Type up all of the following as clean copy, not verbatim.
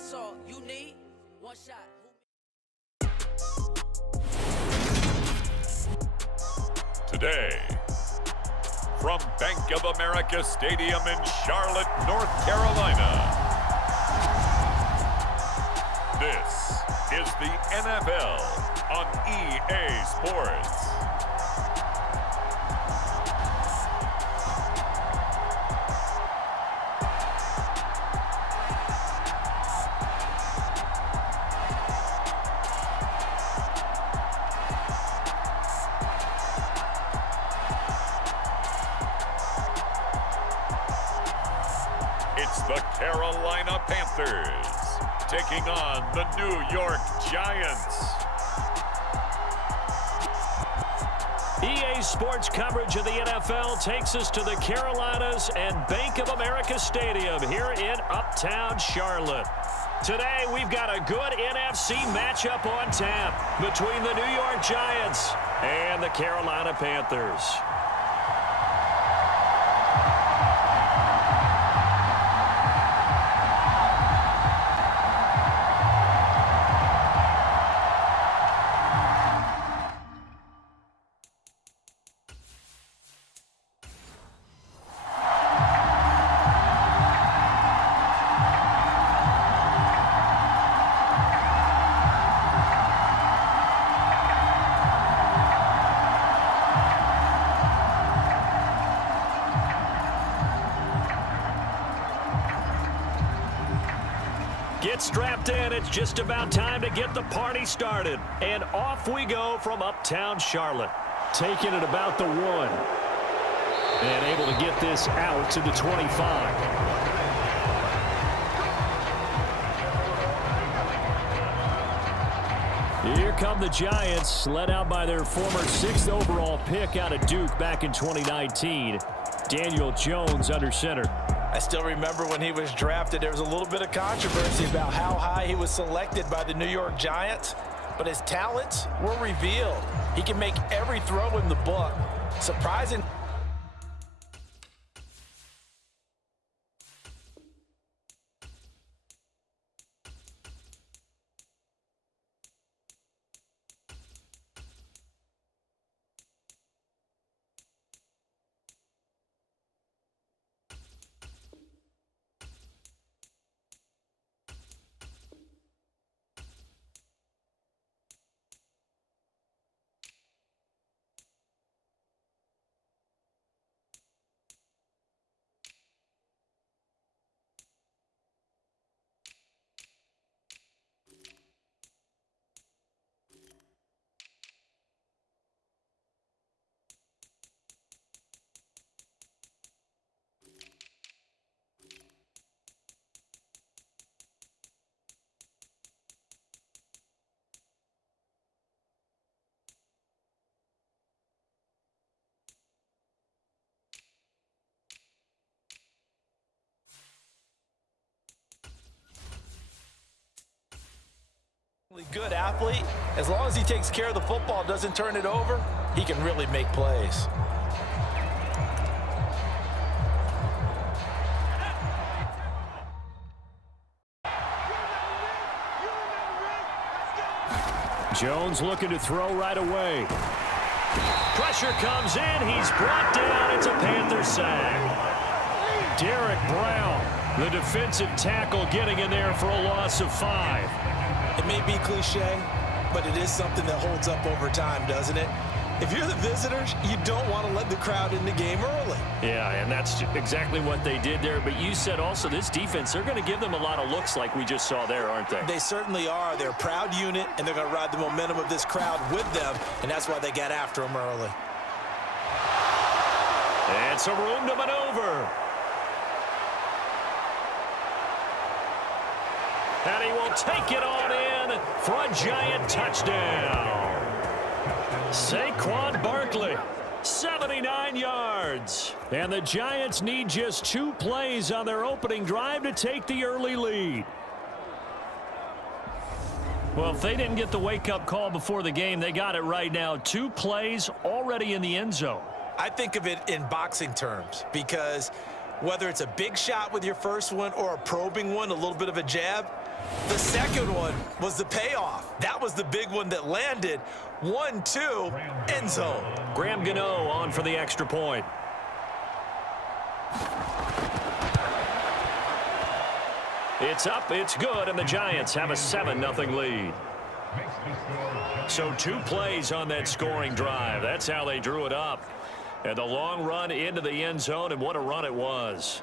That's all you need. One shot. Today, from Bank of America Stadium in Charlotte, North Carolina, this is the NFL on EA Sports. It's the Carolina Panthers taking on the New York Giants. EA Sports coverage of the NFL takes us to the Carolinas and Bank of America Stadium here in Uptown Charlotte. Today, we've got a good NFC matchup on tap between the New York Giants and the Carolina Panthers. Get strapped in. It's just about time to get the party started. And off we go from Uptown Charlotte. Taking it about the 1. And able to get this out to the 25. Here come the Giants, led out by their former 6th overall pick out of Duke back in 2019. Daniel Jones under center. I still remember when he was drafted, there was a little bit of controversy about how high he was selected by the New York Giants, but his talents were revealed. He can make every throw in the book. Surprising. Good athlete. As long as he takes care of the football, doesn't turn it over, he can really make plays. Jones looking to throw right away. Pressure comes in. He's brought down. It's a Panther sack. Derek Brown, the defensive tackle, getting in there for a loss of 5. It may be cliche, but it is something that holds up over time, doesn't it? If you're the visitors, you don't want to let the crowd in the game early. Yeah, and that's exactly what they did there. But you said also this defense, they're going to give them a lot of looks like we just saw there, aren't they? They certainly are. They're a proud unit, and they're going to ride the momentum of this crowd with them, and that's why they got after them early. And some room to maneuver. And he will take it on in for a Giant touchdown. Saquon Barkley, 79 yards. And the Giants need just 2 plays on their opening drive to take the early lead. Well, if they didn't get the wake-up call before the game, they got it right now. 2 plays already in the end zone. I think of it in boxing terms because whether it's a big shot with your first one or a probing one, a little bit of a jab, The second one was the payoff. That was the big one that landed. 1-2, end zone. Graham Gano on for the extra point. It's up, it's good, and the Giants have a 7-0 lead. So 2 plays on that scoring drive. That's how they drew it up. And the long run into the end zone, and what a run it was.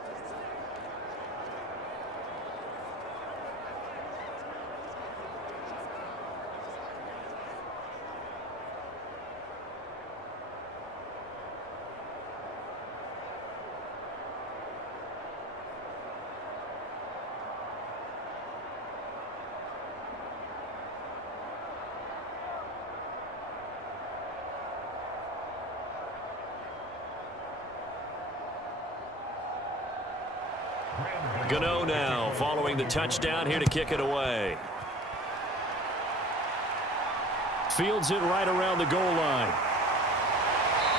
Gano now following the touchdown here to kick it away. Fields it right around the goal line.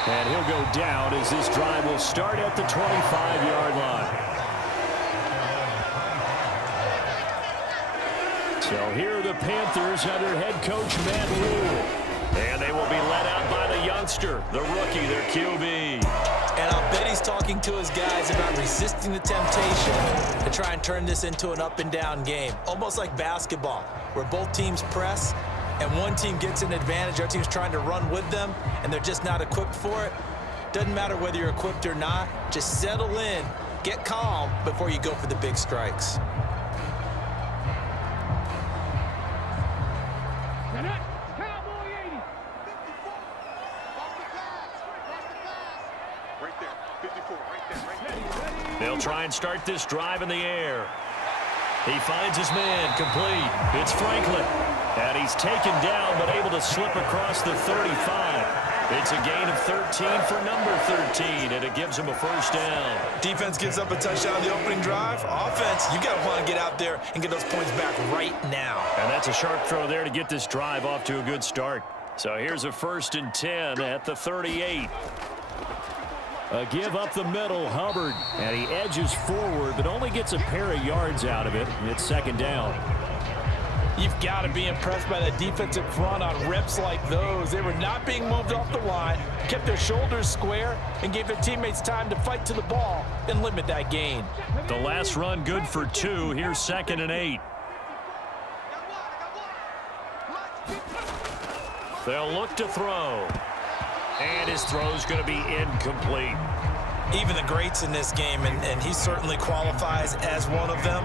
And he'll go down as this drive will start at the 25-yard line. So here are the Panthers under head coach Matt Rule. And they will be led out by the youngster, the rookie, their QB. And I'll bet he's talking to his guys about resisting the temptation to try and turn this into an up-and-down game. Almost like basketball, where both teams press, and one team gets an advantage, the other team's trying to run with them, and they're just not equipped for it. Doesn't matter whether you're equipped or not. Just settle in, get calm before you go for the big strikes. They'll try and start this drive in the air. He finds his man, complete. It's Franklin. And he's taken down, but able to slip across the 35. It's a gain of 13 for number 13, and it gives him a first down. Defense gives up a touchdown on the opening drive. Offense, you got to want to get out there and get those points back right now. And that's a sharp throw there to get this drive off to a good start. So here's a 1st and 10 at the 38. A give up the middle, Hubbard, and he edges forward, but only gets a pair of yards out of it. It's 2nd down. You've got to be impressed by the defensive front on reps like those. They were not being moved off the line, kept their shoulders square, and gave their teammates time to fight to the ball and limit that gain. The last run good for 2. Here's 2nd and 8. They'll look to throw. And his throw's going to be incomplete. Even the greats in this game, and he certainly qualifies as one of them,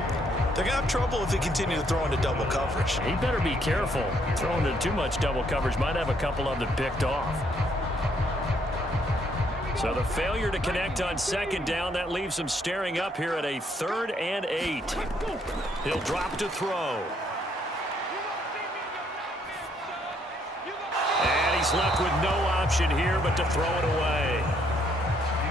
they're going to have trouble if they continue to throw into double coverage. He better be careful. Throwing into too much double coverage might have a couple of them picked off. So the failure to connect on 2nd down, that leaves him staring up here at a 3rd and 8. He'll drop to throw. And he's left with no option here but to throw it away.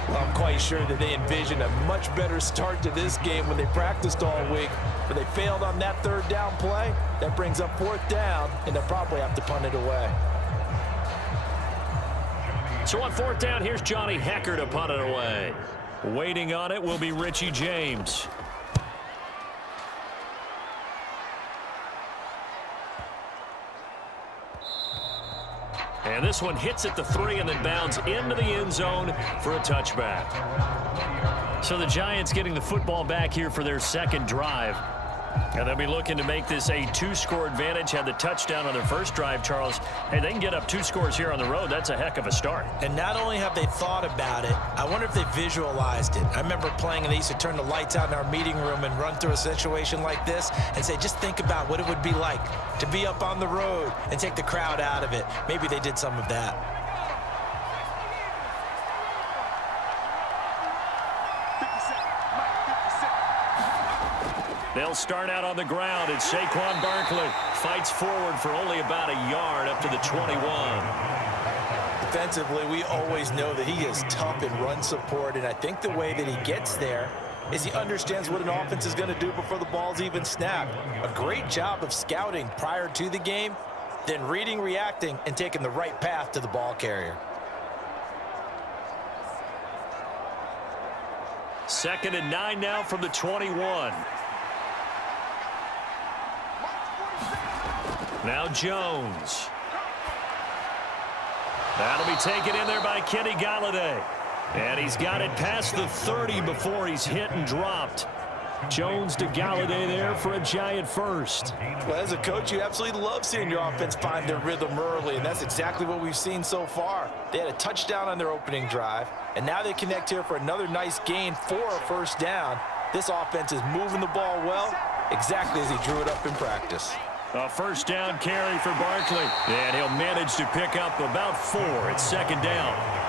Well, I'm quite sure that they envisioned a much better start to this game when they practiced all week, but they failed on that 3rd down play. That brings up 4th down, and they'll probably have to punt it away. So on 4th down, here's Johnny Hecker to punt it away. Waiting on it will be Richie James. And this one hits at the 3 and then bounds into the end zone for a touchback. So the Giants getting the football back here for their 2nd drive. And they'll be looking to make this a 2-score advantage. Had the touchdown on their first drive, Charles. Hey, they can get up 2 scores here on the road. That's a heck of a start. And not only have they thought about it, I wonder if they visualized it. I remember playing, and they used to turn the lights out in our meeting room and run through a situation like this and say, just think about what it would be like to be up on the road and take the crowd out of it. Maybe they did some of that. They'll start out on the ground, and Saquon Barkley fights forward for only about a yard up to the 21. Defensively, we always know that he is tough in run support, and I think the way that he gets there is he understands what an offense is going to do before the ball's even snapped. A great job of scouting prior to the game, then reading, reacting, and taking the right path to the ball carrier. 2nd and 9 now from the 21. Now Jones. That'll be taken in there by Kenny Galladay. And he's got it past the 30 before he's hit and dropped. Jones to Galladay there for a Giant first. Well, as a coach, you absolutely love seeing your offense find their rhythm early, and that's exactly what we've seen so far. They had a touchdown on their opening drive, and now they connect here for another nice gain for a first down. This offense is moving the ball well, exactly as he drew it up in practice. A first down carry for Barkley, and he'll manage to pick up about 4 at second down.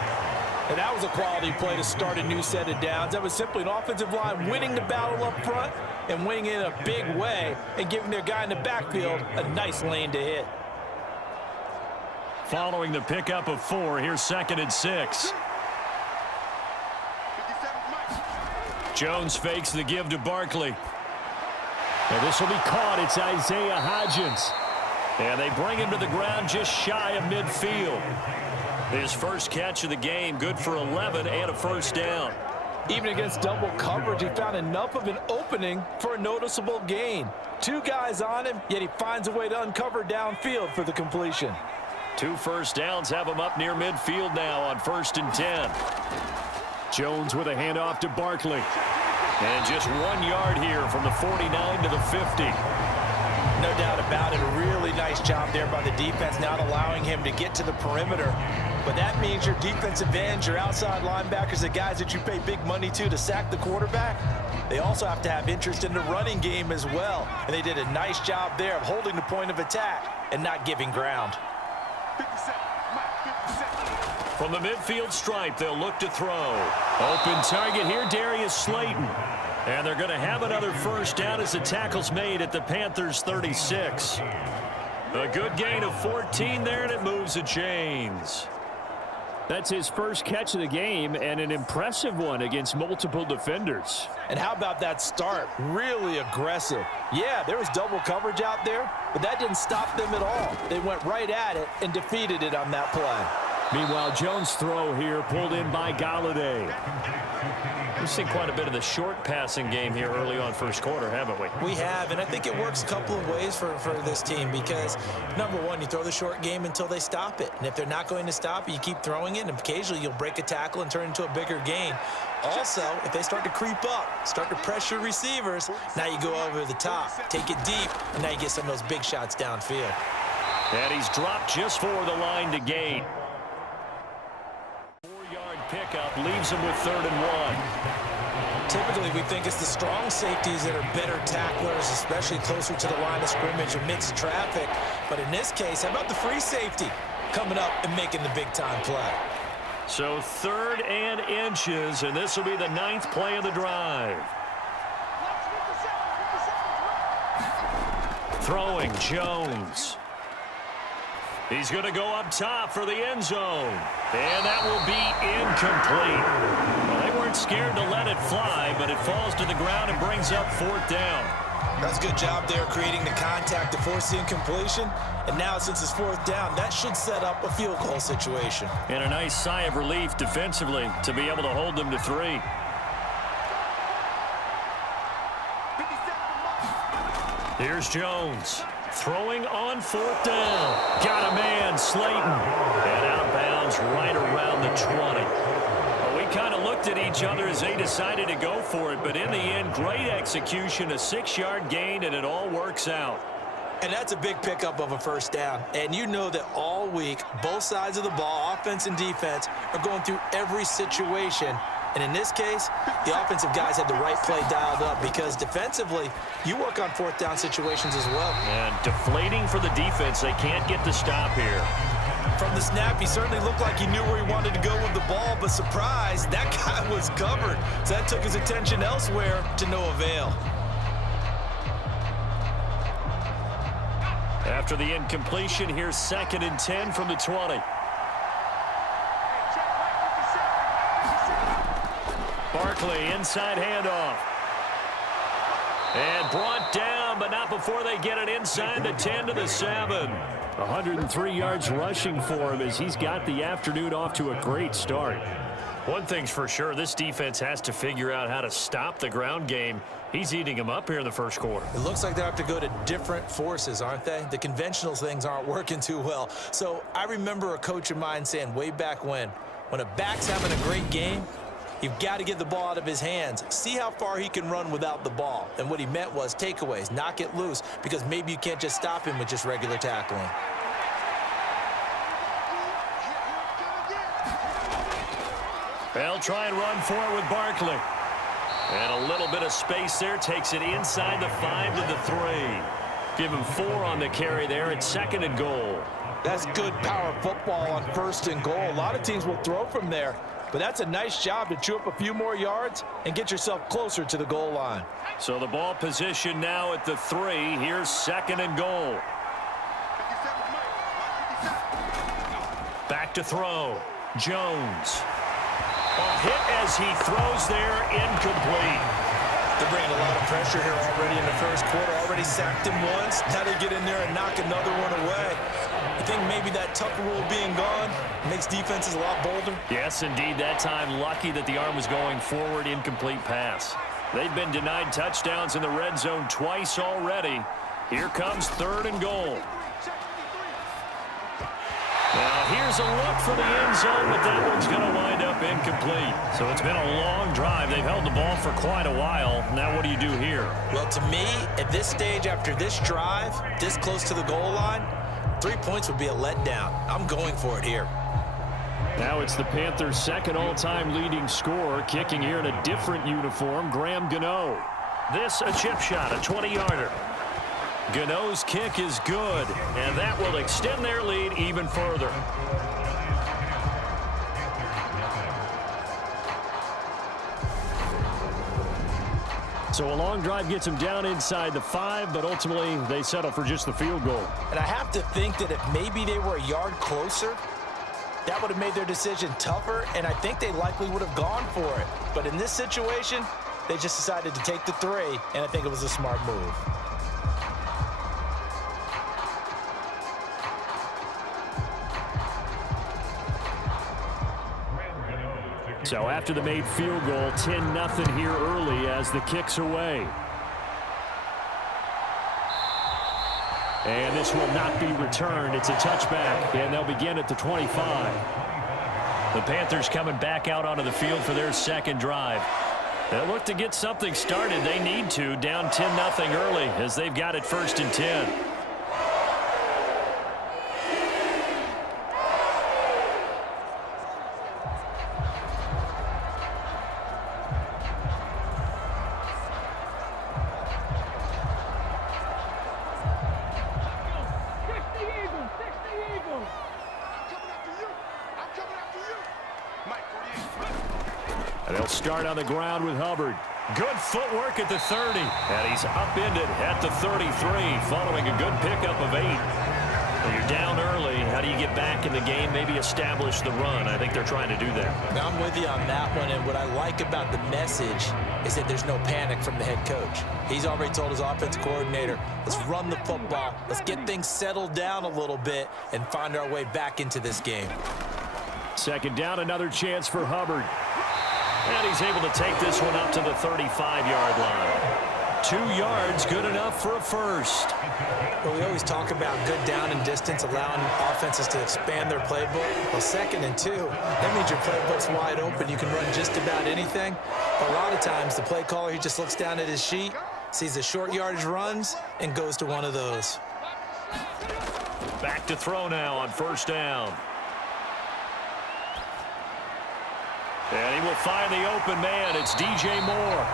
And that was a quality play to start a new set of downs. That was simply an offensive line winning the battle up front and winning it in a big way and giving their guy in the backfield a nice lane to hit. Following the pickup of 4, here's 2nd and 6. Jones fakes the give to Barkley. And this will be caught. It's Isaiah Hodgins. And they bring him to the ground just shy of midfield. His first catch of the game, good for 11 and a first down. Even against double coverage, he found enough of an opening for a noticeable gain. 2 guys on him, yet he finds a way to uncover downfield for the completion. 2 first downs have him up near midfield now on 1st and 10. Jones with a handoff to Barkley. And just 1 yard here from the 49 to the 50. No doubt about it. A really nice job there by the defense, not allowing him to get to the perimeter. But that means your defensive ends, your outside linebackers, the guys that you pay big money to sack the quarterback, they also have to have interest in the running game as well. And they did a nice job there of holding the point of attack and not giving ground. From the midfield stripe, they'll look to throw. Open target here, Darius Slayton. And they're going to have another first down as the tackle's made at the Panthers' 36. A good gain of 14 there, and it moves the chains. That's his first catch of the game, and an impressive one against multiple defenders. And how about that start? Really aggressive. Yeah, there was double coverage out there, but that didn't stop them at all. They went right at it and defeated it on that play. Meanwhile, Jones' throw here pulled in by Galladay. We've seen quite a bit of the short passing game here early on first quarter, haven't we? We have, and I think it works a couple of ways for this team because, number one, you throw the short game until they stop it. And if they're not going to stop it, you keep throwing it, and occasionally you'll break a tackle and turn it into a bigger gain. Also, if they start to creep up, start to pressure receivers, now you go over the top, take it deep, and now you get some of those big shots downfield. And he's dropped just for the line to gain. 4-yard pickup leaves him with 3rd and 1. Typically, we think it's the strong safeties that are better tacklers, especially closer to the line of scrimmage amidst traffic. But in this case, how about the free safety coming up and making the big-time play? So 3rd and inches, and this will be the 9th play of the drive. Throwing Jones. He's going to go up top for the end zone. And that will be incomplete. Well, they weren't scared to let it fly, but it falls to the ground and brings up 4th down. That's a good job there creating the contact to force the incompletion. And now since it's 4th down, that should set up a field goal situation. And a nice sigh of relief defensively to be able to hold them to 3. Here's Jones. Throwing on 4th down. Got a man, Slayton. And out of bounds right around the 20. Well, we kind of looked at each other as they decided to go for it, but in the end, great execution, a 6-yard gain, and it all works out. And that's a big pickup of a first down. And you know that all week, both sides of the ball, offense and defense, are going through every situation. And in this case, the offensive guys had the right play dialed up because defensively, you work on 4th down situations as well. And deflating for the defense. They can't get the stop here. From the snap, he certainly looked like he knew where he wanted to go with the ball, but surprise, that guy was covered. So that took his attention elsewhere to no avail. After the incompletion, here's 2nd and 10 from the 20. Barkley, inside handoff. And brought down, but not before they get it inside the 10 to the 7. 103 yards rushing for him as he's got the afternoon off to a great start. One thing's for sure, this defense has to figure out how to stop the ground game. He's eating them up here in the first quarter. It looks like they have to go to different forces, aren't they? The conventional things aren't working too well. So I remember a coach of mine saying way back when a back's having a great game, you've got to get the ball out of his hands. See how far he can run without the ball. And what he meant was takeaways, knock it loose, because maybe you can't just stop him with just regular tackling. They'll try and run for it with Barkley. And a little bit of space there, takes it inside the 5 to the 3. Give him 4 on the carry there. It's 2nd and goal. That's good power football on 1st and goal. A lot of teams will throw from there, but that's a nice job to chew up a few more yards and get yourself closer to the goal line. So the ball position now at the 3. Here's 2nd and goal. Back to throw. Jones. A hit as he throws there, incomplete. They're bringing a lot of pressure here already in the first quarter. Already sacked him once. Now they get in there and knock another one away. I think maybe that Tucker rule being gone makes defenses a lot bolder. Yes, indeed. That time, lucky that the arm was going forward, incomplete pass. They've been denied touchdowns in the red zone twice already. Here comes 3rd and goal. Now, here's a look for the end zone, but that one's going to wind up incomplete. So it's been a long drive. They've held the ball for quite a while. Now what do you do here? Well, to me, at this stage, after this drive, this close to the goal line, 3 points would be a letdown. I'm going for it here. Now it's the Panthers' 2nd all-time leading scorer, kicking here in a different uniform, Graham Gano. This a chip shot, a 20-yarder. Gano's kick is good, and that will extend their lead even further. So a long drive gets them down inside the 5, but ultimately they settle for just the field goal. And I have to think that if maybe they were a yard closer, that would have made their decision tougher, and I think they likely would have gone for it. But in this situation, they just decided to take the 3, and I think it was a smart move. So after the made field goal, 10-0 here early as the kick's away. And this will not be returned. It's a touchback, and they'll begin at the 25. The Panthers coming back out onto the field for their 2nd drive. They'll look to get something started. They need to, down 10-0 early as they've got it 1st and 10. And they'll start on the ground with Hubbard. Good footwork at the 30. And he's upended at the 33 following a good pickup of 8. When you're down early, how do you get back in the game, maybe establish the run? I think they're trying to do that. Now I'm with you on that one, and what I like about the message is that there's no panic from the head coach. He's already told his offensive coordinator, let's run the football, let's get things settled down a little bit and find our way back into this game. 2nd down, another chance for Hubbard. And he's able to take this one up to the 35-yard line. 2 yards, good enough for a first. Well, we always talk about good down and distance, allowing offenses to expand their playbook. Well, 2nd and 2, that means your playbook's wide open. You can run just about anything. But a lot of times, the play caller, he just looks down at his sheet, sees the short yardage runs, and goes to one of those. Back to throw now on 1st down. And he will find the open man. It's DJ Moore.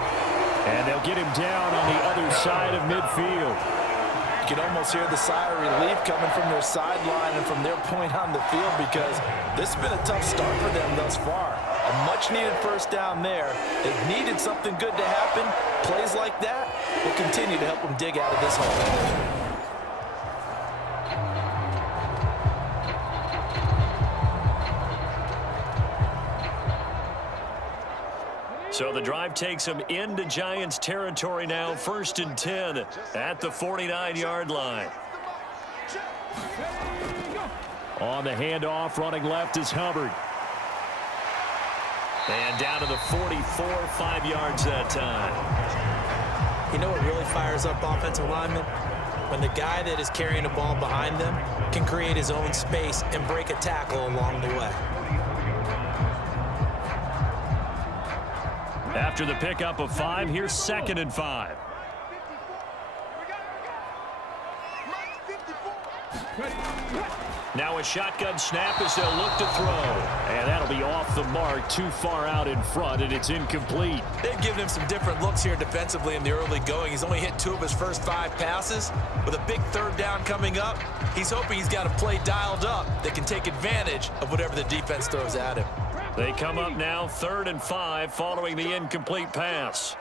And they'll get him down on the other side of midfield. You can almost hear the sigh of relief coming from their sideline and from their point on the field, because this has been a tough start for them thus far. A much-needed 1st down there. They've needed something good to happen. Plays like that will continue to help them dig out of this hole. So the drive takes them into Giants territory now, 1st and 10 at the 49-yard line. On the handoff, running left is Hubbard. And down to the 44, 5 yards that time. You know what really fires up offensive linemen? When the guy that is carrying the ball behind them can create his own space and break a tackle along the way. After the pickup of 5, here's 2nd and 5. Now a shotgun snap as they'll look to throw. And that'll be off the mark, too far out in front, and it's incomplete. They've given him some different looks here defensively in the early going. He's only hit 2 of his first 5 passes. With a big 3rd down coming up, he's hoping he's got a play dialed up that can take advantage of whatever the defense throws at him. They come up now 3rd and 5 following the incomplete pass.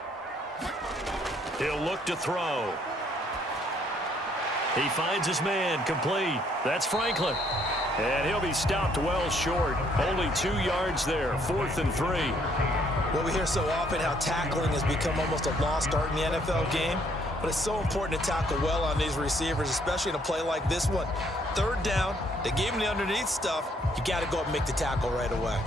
He'll look to throw. He finds his man, complete. That's Franklin. And he'll be stopped well short. Only 2 yards there, 4th and 3. Well, we hear so often how tackling has become almost a lost art in the NFL game. But it's so important to tackle well on these receivers, especially in a play like this one. 3rd down, they gave him the underneath stuff. You got to go up and make the tackle right away.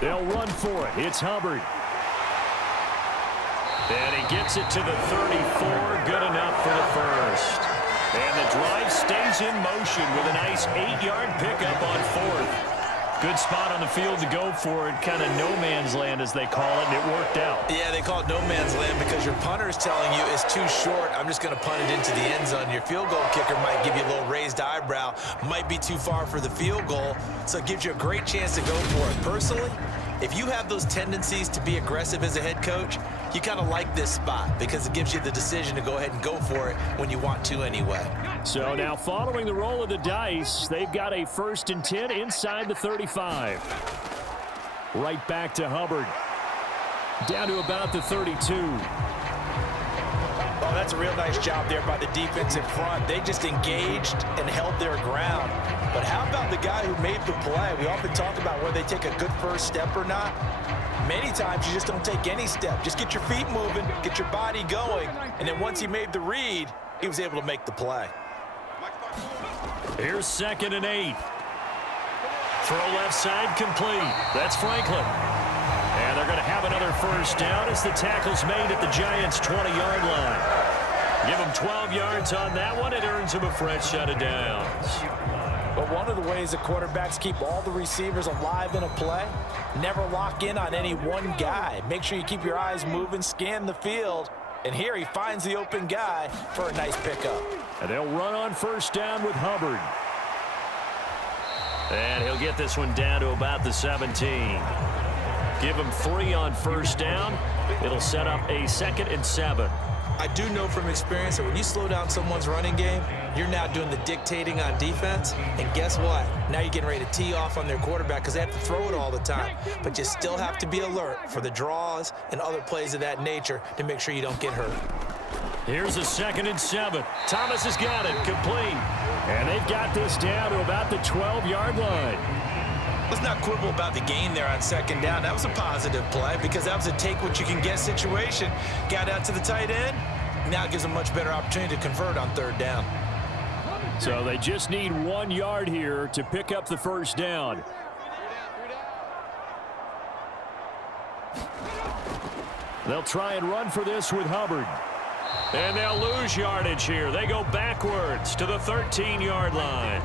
They'll run for it. It's Hubbard. And he gets it to the 34. Good enough for the first. And the drive stays in motion with a nice 8-yard pickup on 4th. Good spot on the field to go for it. Kind of no man's land, as they call it, and it worked out. Yeah, they call it no man's land because your punter is telling you it's too short. I'm just going to punt it into the end zone. Your field goal kicker might give you a little raised eyebrow. Might be too far for the field goal, so it gives you a great chance to go for it. Personally, if you have those tendencies to be aggressive as a head coach, you kind of like this spot because it gives you the decision to go ahead and go for it when you want to anyway. So now following the roll of the dice, they've got a 1st and 10 inside the 35. Right back to Hubbard. Down to about the 32. Oh, that's a real nice job there by the defense in front. They just engaged and held their ground. But how about the guy who made the play? We often talk about whether they take a good first step or not. Many times you just don't take any step. Just get your feet moving, get your body going, and then once he made the read, he was able to make the play. Here's 2nd and 8. Throw left side complete. That's Franklin. And they're going to have another 1st down as the tackle's made at the Giants' 20-yard line. Give them 12 yards on that one. It earns them a fresh set of downs. But one of the ways the quarterbacks keep all the receivers alive in a play, never lock in on any one guy. Make sure you keep your eyes moving, scan the field, and here he finds the open guy for a nice pickup. And they'll run on 1st down with Hubbard. And he'll get this one down to about the 17. Give him 3 on 1st down. It'll set up a 2nd and 7. I do know from experience that when you slow down someone's running game, you're now doing the dictating on defense. And guess what? Now you're getting ready to tee off on their quarterback because they have to throw it all the time. But you still have to be alert for the draws and other plays of that nature to make sure you don't get hurt. Here's a 2nd and 7. Thomas has got it, complete. And they've got this down to about the 12-yard line. Let's not quibble about the gain there on 2nd down. That was a positive play because that was a take-what-you-can-get situation. Got out to the tight end. Now it gives them a much better opportunity to convert on 3rd down. So they just need 1 yard here to pick up the 1st down. They'll try and run for this with Hubbard. And they'll lose yardage here. They go backwards to the 13-yard line.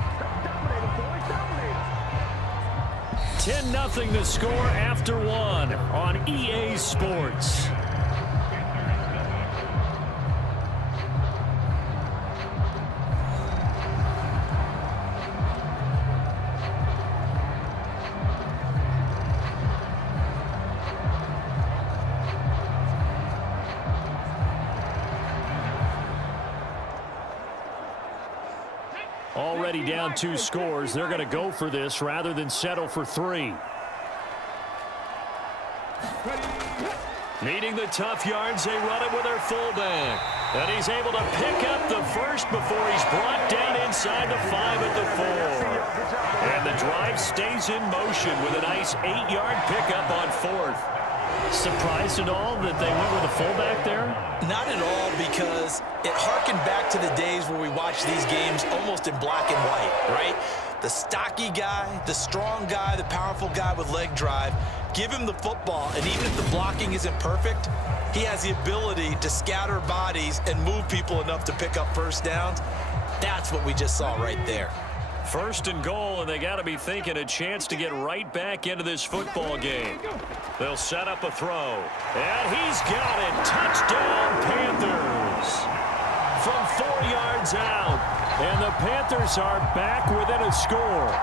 10-0 the score after 1 on EA Sports. Already down 2 scores. They're going to go for this rather than settle for 3. Needing the tough yards, they run it with their fullback. And he's able to pick up the first before he's brought down inside the 5 at the 4. And the drive stays in motion with a nice 8-yard pickup on 4th. Surprised at all that they went with a fullback there? Not at all, because it harkened back to the days where we watched these games almost in black and white, right? The stocky guy, the strong guy, the powerful guy with leg drive. Give him the football, and even if the blocking isn't perfect, he has the ability to scatter bodies and move people enough to pick up first downs. That's what we just saw right there. 1st and goal, and they got to be thinking a chance to get right back into this football game. They'll set up a throw, and he's got it. Touchdown, Panthers. From 4 yards out, and the Panthers are back within a score.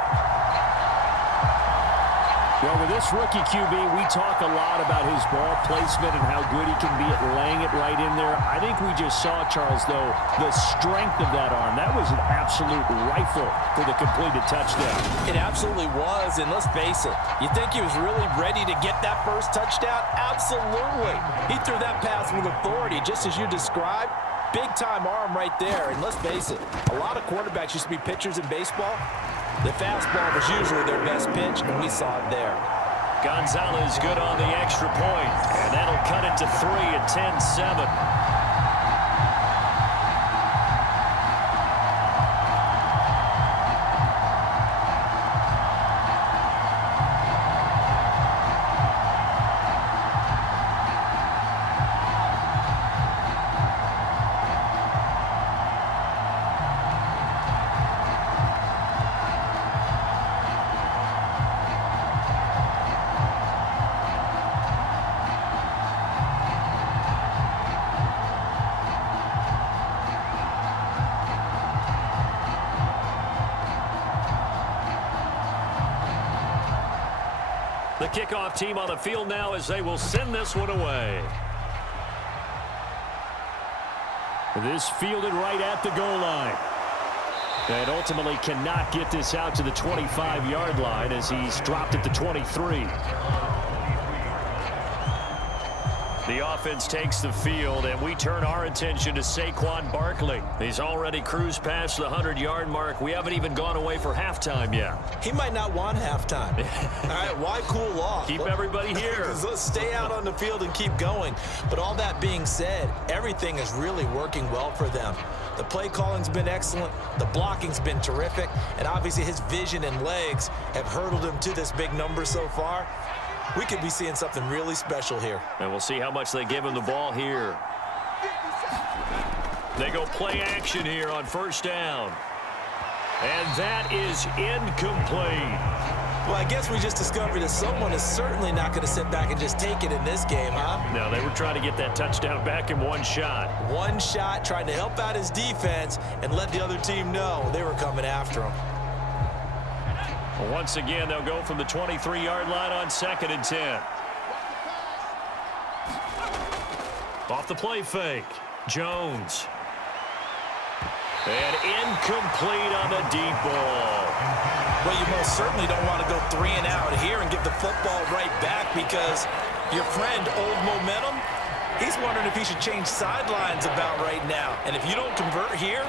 Well, with this rookie QB, we talk a lot about his ball placement and how good he can be at laying it right in there. I think we just saw, Charles, though, the strength of that arm. That was an absolute rifle for the completed touchdown. It absolutely was, and let's face it, you think he was really ready to get that first touchdown? Absolutely. He threw that pass with authority, just as you described. Big-time arm right there, and let's face it, a lot of quarterbacks used to be pitchers in baseball. The fastball was usually their best pitch, and we saw it there. Gonzalez good on the extra point, and that'll cut it to 3 at 10-7. The kickoff team on the field now as they will send this one away. This fielded right at the goal line. And ultimately cannot get this out to the 25-yard line as he's dropped at the 23. The offense takes the field, and we turn our attention to Saquon Barkley. He's already cruised past the 100-yard mark. We haven't even gone away for halftime yet. He might not want halftime. All right, why cool off? Keep everybody here. Let's stay out on the field and keep going. But all that being said, everything is really working well for them. The play calling's been excellent. The blocking's been terrific. And obviously his vision and legs have hurdled him to this big number so far. We could be seeing something really special here. And we'll see how much they give him the ball here. They go play action here on 1st down. And that is incomplete. Well, I guess we just discovered that someone is certainly not going to sit back and just take it in this game, huh? No, they were trying to get that touchdown back in one shot. One shot, trying to help out his defense and let the other team know they were coming after him. Well, once again, they'll go from the 23-yard line on 2nd and 10. Off the play fake. Jones. And incomplete on the deep ball. Well, you most certainly don't want to go 3 and out here and give the football right back, because your friend, Old Momentum, he's wondering if he should change sidelines about right now. And if you don't convert here,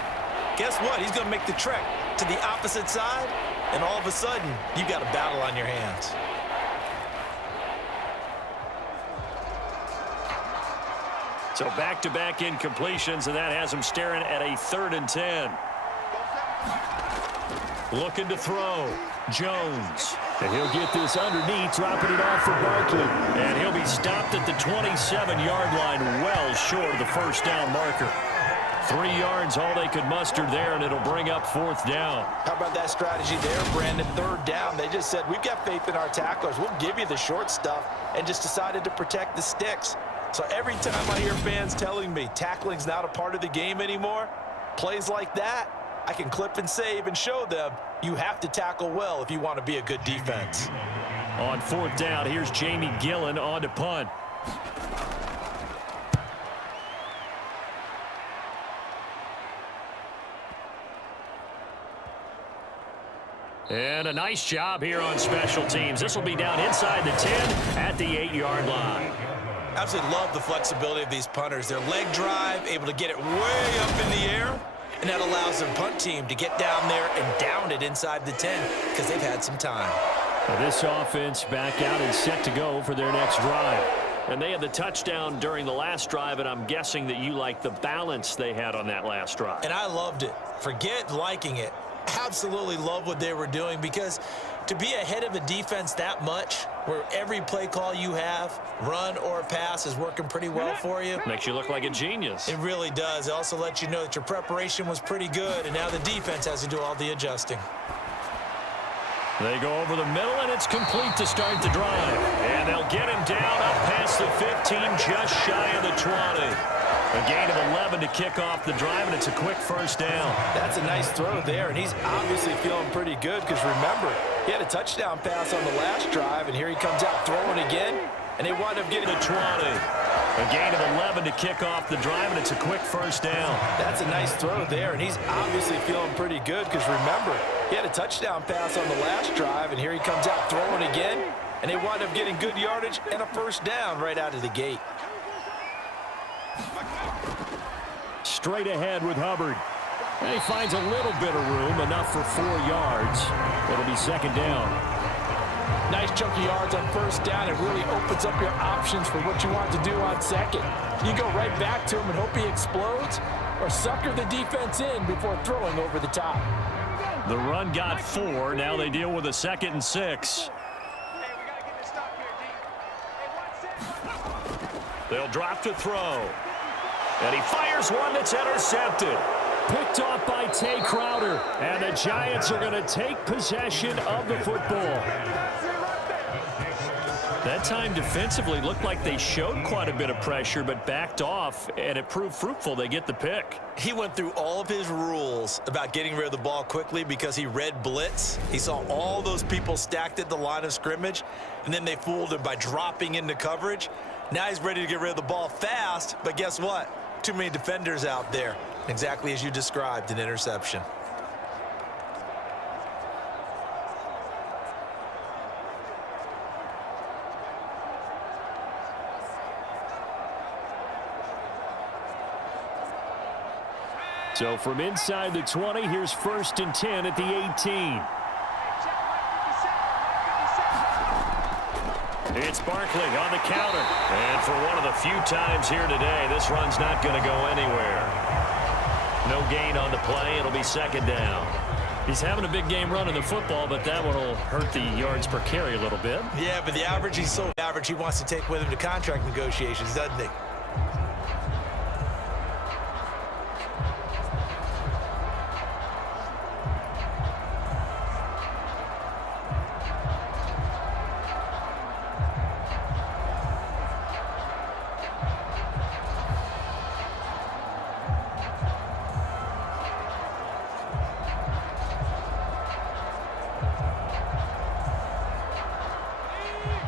guess what? He's going to make the trek to the opposite side, and all of a sudden, you've got a battle on your hands. So back-to-back incompletions, and that has him staring at a 3rd and 10. Looking to throw. Jones. And he'll get this underneath, dropping it off for Barkley. And he'll be stopped at the 27-yard line, well short of the 1st down marker. 3 yards, all they could muster there, and it'll bring up 4th down. How about that strategy there, Brandon? 3rd down. They just said, we've got faith in our tacklers. We'll give you the short stuff, and just decided to protect the sticks. So every time I hear fans telling me tackling's not a part of the game anymore, plays like that, I can clip and save and show them you have to tackle well if you want to be a good defense. On 4th down, here's Jamie Gillen on to punt. And a nice job here on special teams. This will be down inside the 10 at the 8-yard line. Absolutely love the flexibility of these punters. Their leg drive, able to get it way up in the air, and that allows their punt team to get down there and down it inside the 10 because they've had some time. This offense back out and set to go for their next drive. And they had the touchdown during the last drive, and I'm guessing that you like the balance they had on that last drive. And I loved it. Forget liking it. Absolutely love what they were doing, because to be ahead of a defense that much, where every play call you have, run or pass, is working pretty well for you. Makes you look like a genius. It really does. It also lets you know that your preparation was pretty good, and now the defense has to do all the adjusting. They go over the middle, and it's complete to start the drive. And they'll get him down up past the 15, just shy of the 20. A gain of 11 to kick off the drive, and it's a quick first down. That's a nice throw there, and he's obviously feeling pretty good because, remember, he had a touchdown pass on the last drive, and here he comes out throwing again, and they wind up getting the 20. A gain of 11 to kick off the drive, and it's a quick first down. That's a nice throw there, and he's obviously feeling pretty good because, remember, he had a touchdown pass on the last drive, and here he comes out throwing again, and they wind up getting good yardage and a first down right out of the gate. Straight ahead with Hubbard. And he finds a little bit of room, enough for 4 yards. It'll be second down. Nice chunky yards on first down. It really opens up your options for what you want to do on second. You go right back to him and hope he explodes, or sucker the defense in before throwing over the top. The run got 4. Now they deal with a 2nd and 6. They'll drop to throw. And he fires one that's intercepted. Picked off by Tay Crowder. And the Giants are going to take possession of the football. That time defensively looked like they showed quite a bit of pressure, but backed off, and it proved fruitful. They get the pick. He went through all of his rules about getting rid of the ball quickly because he read blitz. He saw all those people stacked at the line of scrimmage, and then they fooled him by dropping into coverage. Now he's ready to get rid of the ball fast, but guess what? Too many defenders out there. Exactly as you described, an interception. So from inside the 20, here's 1st and 10 at the 18. It's Barkley on the counter. And for one of the few times here today, this run's not going to go anywhere. No gain on the play. It'll be second down. He's having a big game running the football, but that one will hurt the yards per carry a little bit. Yeah, but the average, he's so average, he wants to take with him to contract negotiations, doesn't he?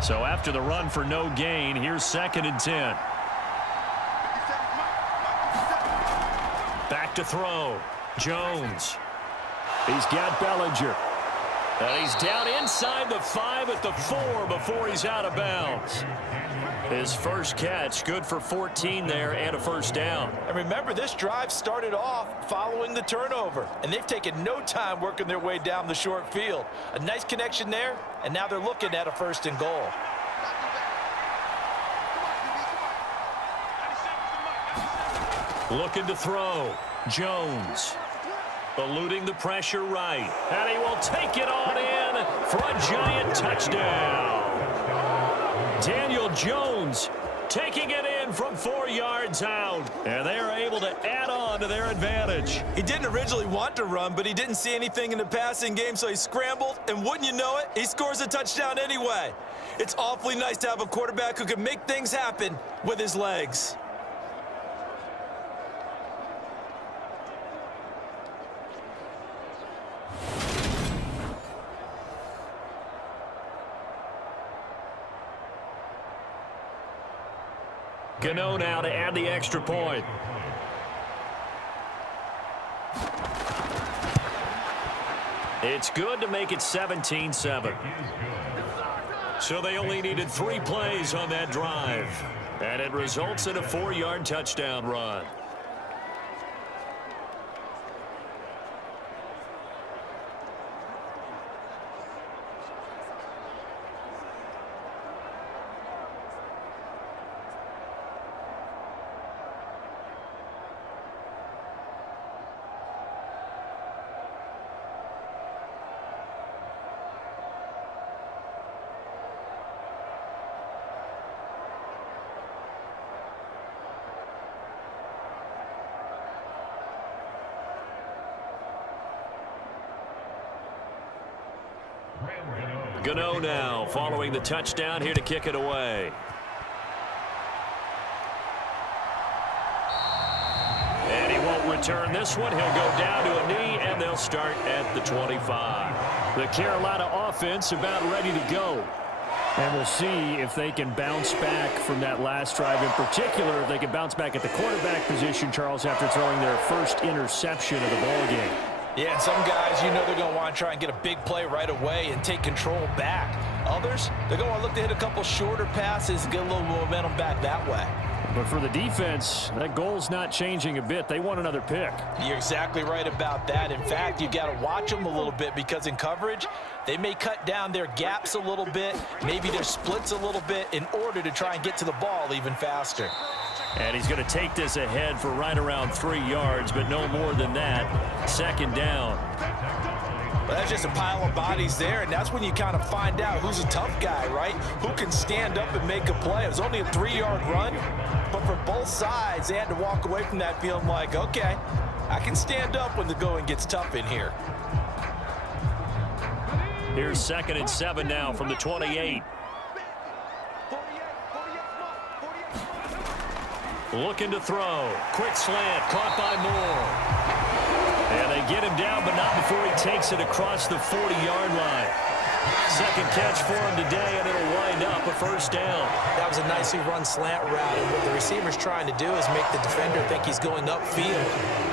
So after the run for no gain, here's 2nd and 10. Back to throw. Jones. He's got Bellinger. And he's down inside the 5 at the 4 before he's out of bounds. His first catch, good for 14 there and a first down. And remember, this drive started off following the turnover, and they've taken no time working their way down the short field. A nice connection there, and now they're looking at a 1st and goal. Looking to throw. Jones. Eluding the pressure right. And he will take it on in for a Giant touchdown. Daniel Jones taking it in from 4 yards out. And they are able to add on to their advantage. He didn't originally want to run, but he didn't see anything in the passing game, so he scrambled, and wouldn't you know it, he scores a touchdown anyway. It's awfully nice to have a quarterback who can make things happen with his legs. Gano now to add the extra point. It's good to make it 17-7. So they only needed 3 plays on that drive. And it results in a 4-yard touchdown run. Gano now following the touchdown here to kick it away. And he won't return this one. He'll go down to a knee, and they'll start at the 25. The Carolina offense about ready to go. And we'll see if they can bounce back from that last drive. In particular, if they can bounce back at the quarterback position, Charles, after throwing their first interception of the ballgame. Yeah, and some guys, you know they're going to want to try and get a big play right away and take control back. Others, they're going to want to look to hit a couple shorter passes and get a little momentum back that way. But for the defense, that goal's not changing a bit. They want another pick. You're exactly right about that. In fact, you got to watch them a little bit because in coverage, they may cut down their gaps a little bit, maybe their splits a little bit in order to try and get to the ball even faster. And he's going to take this ahead for right around 3 yards, but no more than that. 2nd down. Well, that's just a pile of bodies there, and that's when you kind of find out who's a tough guy, right? Who can stand up and make a play. It was only a 3-yard run, but for both sides, they had to walk away from that feeling like, okay, I can stand up when the going gets tough in here. Here's 2nd and 7 now from the 28. Looking to throw. Quick slant. Caught by Moore. And they get him down, but not before he takes it across the 40-yard line. 2nd catch for him today, and it'll wind up a 1st down. That was a nicely run slant route, and what the receiver's trying to do is make the defender think he's going upfield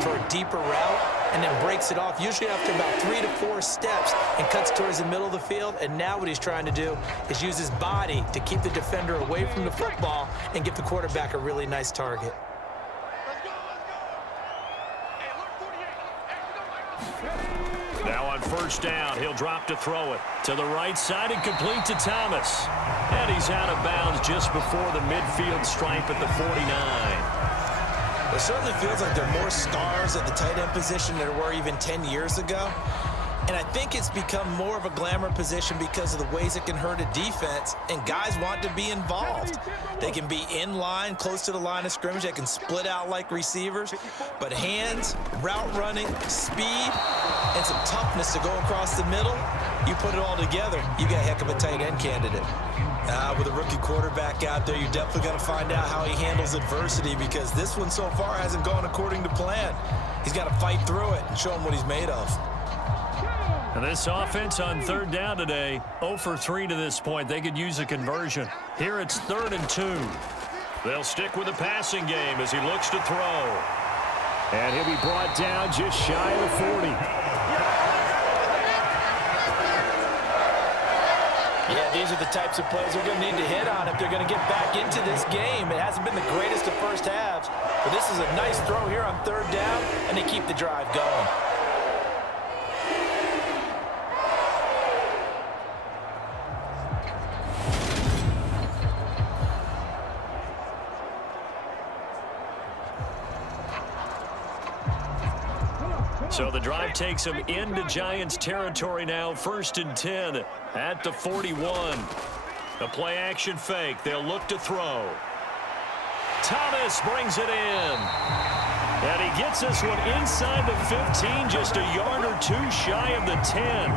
for a deeper route, and then breaks it off, usually after about 3 to 4 steps, and cuts towards the middle of the field. And now what he's trying to do is use his body to keep the defender away from the football and give the quarterback a really nice target. Now on 1st down, he'll drop to throw it to the right side and complete to Thomas. And he's out of bounds just before the midfield stripe at the 49. It certainly feels like there are more stars at the tight end position than there were even 10 years ago. And I think it's become more of a glamour position because of the ways it can hurt a defense, and guys want to be involved. They can be in line, close to the line of scrimmage. They can split out like receivers. But hands, route running, speed, and some toughness to go across the middle, you put it all together, you got a heck of a tight end candidate. With a rookie quarterback out there, you're definitely going to find out how he handles adversity, because this one so far hasn't gone according to plan. He's got to fight through it and show him what he's made of. And this offense on 3rd down today, 0 for 3 to this point. They could use a conversion. Here it's 3rd and 2. They'll stick with the passing game as he looks to throw. And he'll be brought down just shy of the 40. Yeah, these are the types of plays they're going to need to hit on if they're going to get back into this game. It hasn't been the greatest of first halves, but this is a nice throw here on 3rd down, and they keep the drive going. So the drive takes him into Giants territory now. 1st and 10 at the 41. The play action fake. They'll look to throw. Thomas brings it in. And he gets this one inside the 15, just a yard or 2 shy of the 10.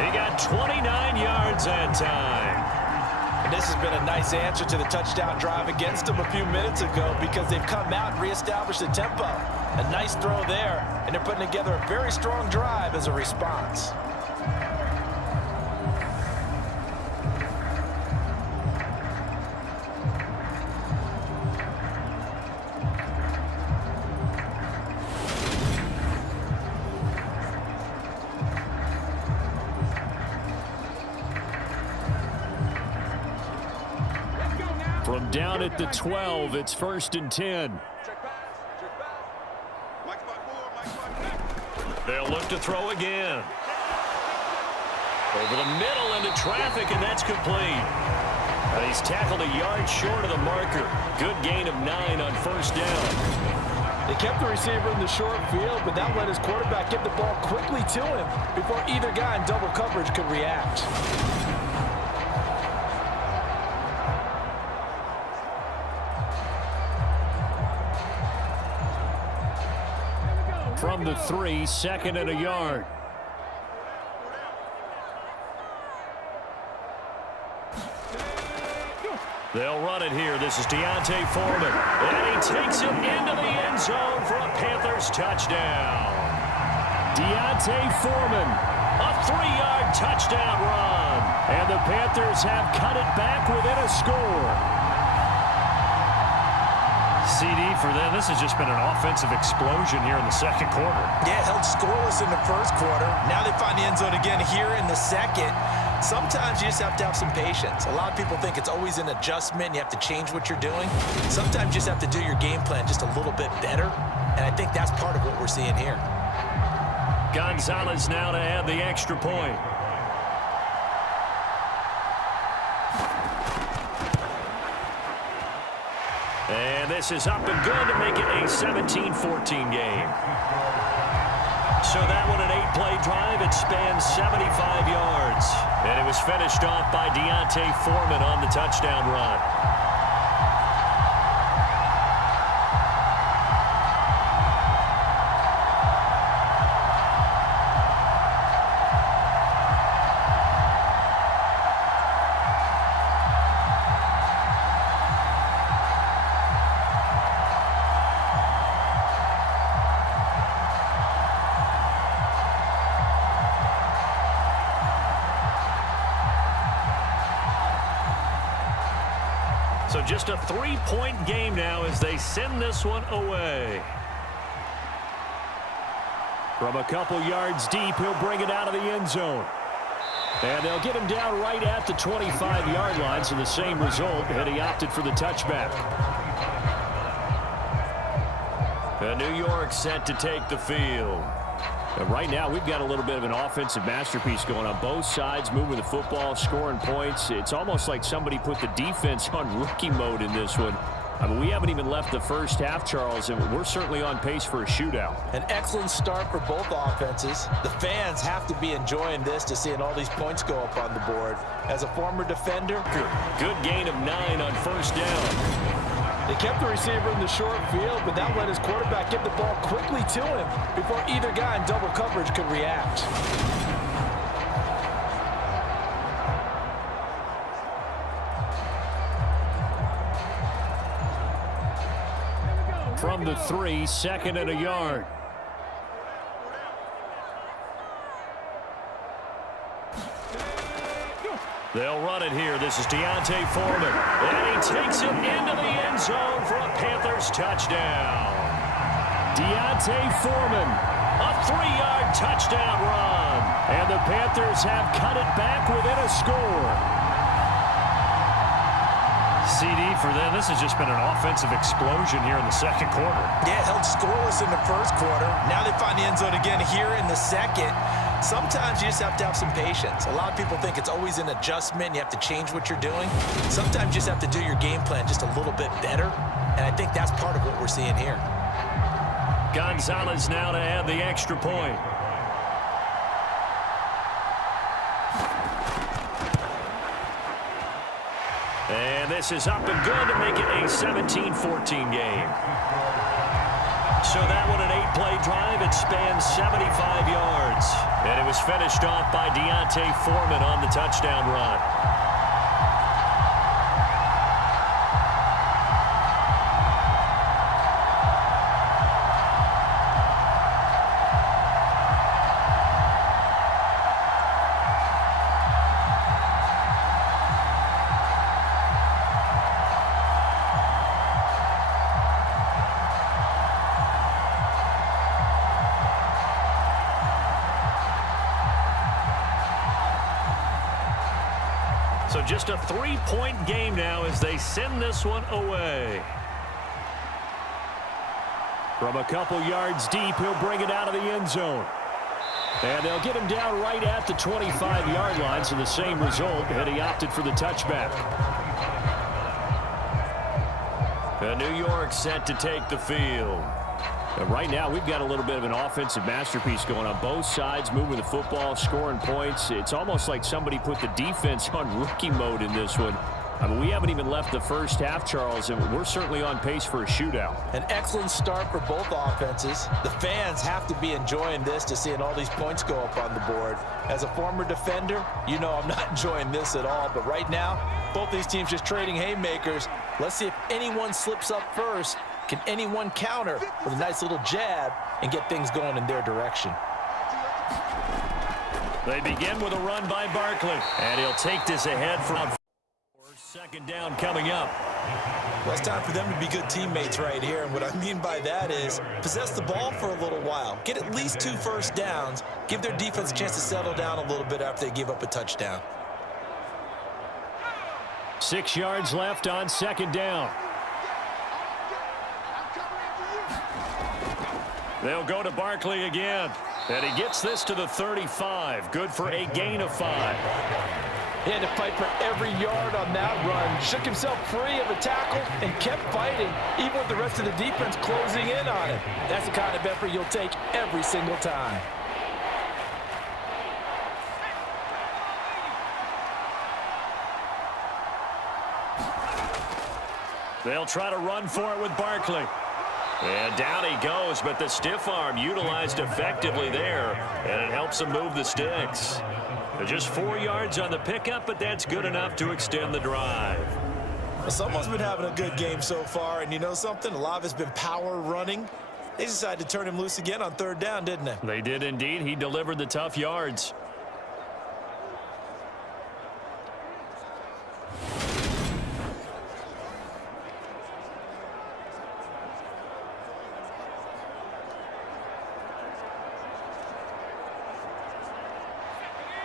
He got 29 yards that time. And this has been a nice answer to the touchdown drive against them a few minutes ago, because they've come out and reestablished the tempo. A nice throw there, and they're putting together a very strong drive as a response. down at the 12. It's 1st and 10. They'll look to throw again. Over the middle into traffic, and that's complete. And he's tackled a yard short of the marker. Good gain of 9 on 1st down. They kept the receiver in the short field, but that let his quarterback get the ball quickly to him before either guy in double coverage could react. From the 3, 2nd and a yard. They'll run it here. This is Deontay Foreman. And he takes it into the end zone for a Panthers touchdown. Deontay Foreman, a 3-yard touchdown run. And the Panthers have cut it back within a score. CD for them. This has just been an offensive explosion here in the second quarter. Yeah, held scoreless in the first quarter. Now they find the end zone again here in the second. Sometimes you just have to have some patience. A lot of people think it's always an adjustment. You have to change what you're doing. Sometimes you just have to do your game plan just a little bit better. And I think that's part of what we're seeing here. Gonzalez now to add the extra point. And this is up and good to make it a 17-14 game. So that one an 8-play drive. It spans 75 yards. And it was finished off by Deontay Foreman on the touchdown run. So just a 3-point game now as they send this one away. From a couple yards deep, he'll bring it out of the end zone. And they'll get him down right at the 25-yard line, so the same result, and he opted for the touchback. And New York set to take the field. And right now, we've got a little bit of an offensive masterpiece going on both sides, moving the football, scoring points. It's almost like somebody put the defense on rookie mode in this one. I mean, we haven't even left the first half, Charles, and we're certainly on pace for a shootout. An excellent start for both offenses. The fans have to be enjoying this to seeing all these points go up on the board. As a former defender, good gain of 9 on 1st down. They kept the receiver in the short field, but that let his quarterback get the ball quickly to him before either guy in double coverage could react. From the 3, 2nd and a yard. They'll run it here. This is Deontay Foreman. And he takes it into the end zone for a Panthers touchdown. Deontay Foreman, a 3-yard touchdown run. And the Panthers have cut it back within a score. CD for them. This has just been an offensive explosion here in the second quarter. Yeah, held scoreless in the first quarter. Now they find the end zone again here in the second. Sometimes you just have to have some patience. A lot of people think it's always an adjustment. You have to change what you're doing. Sometimes you just have to do your game plan just a little bit better. And I think that's part of what we're seeing here. Gonzalez now to add the extra point. And this is up and good to make it a 17-14 game. So that one an 8-play drive. It spans 75 yards. And it was finished off by Deontay Foreman on the touchdown run. So just a 3-point game now as they send this one away. From a couple yards deep, he'll bring it out of the end zone. And they'll get him down right at the 25-yard line, so the same result, and he opted for the touchback. And New York set to take the field. And right now, we've got a little bit of an offensive masterpiece going on both sides, moving the football, scoring points. It's almost like somebody put the defense on rookie mode in this one. I mean, we haven't even left the first half, Charles, and we're certainly on pace for a shootout. An excellent start for both offenses. The fans have to be enjoying this, to seeing all these points go up on the board. As a former defender, you know I'm not enjoying this at all. But right now, both these teams just trading haymakers. Let's see if anyone slips up first. Can anyone counter with a nice little jab and get things going in their direction? They begin with a run by Barkley, and he'll take this ahead from second down coming up. Well, it's time for them to be good teammates right here, and what I mean by that is possess the ball for a little while, get at least 2 first downs, give their defense a chance to settle down a little bit after they give up a touchdown. 6 yards left on second down. They'll go to Barkley again, and he gets this to the 35. Good for a gain of 5. He had to fight for every yard on that run. Shook himself free of a tackle and kept fighting, even with the rest of the defense closing in on him. That's the kind of effort you'll take every single time. They'll try to run for it with Barkley. And down he goes, but the stiff arm utilized effectively there, and it helps him move the sticks. Just 4 yards on the pickup, but that's good enough to extend the drive. Well, someone's been having a good game so far, and you know something? A lot of it's been power running. They decided to turn him loose again on third down, didn't they? They did indeed. He delivered the tough yards.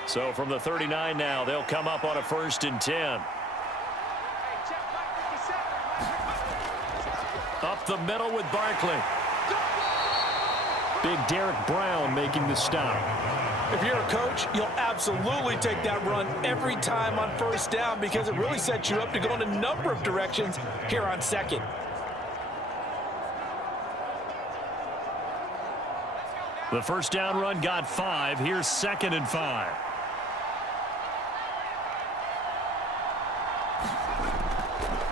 So from the 39 now, they'll come up on a 1st and 10. Up the middle with Barkley. Big Derek Brown making the stop. If you're a coach, you'll absolutely take that run every time on 1st down because it really sets you up to go in a number of directions here on 2nd. The 1st down run got 5. Here's 2nd and 5.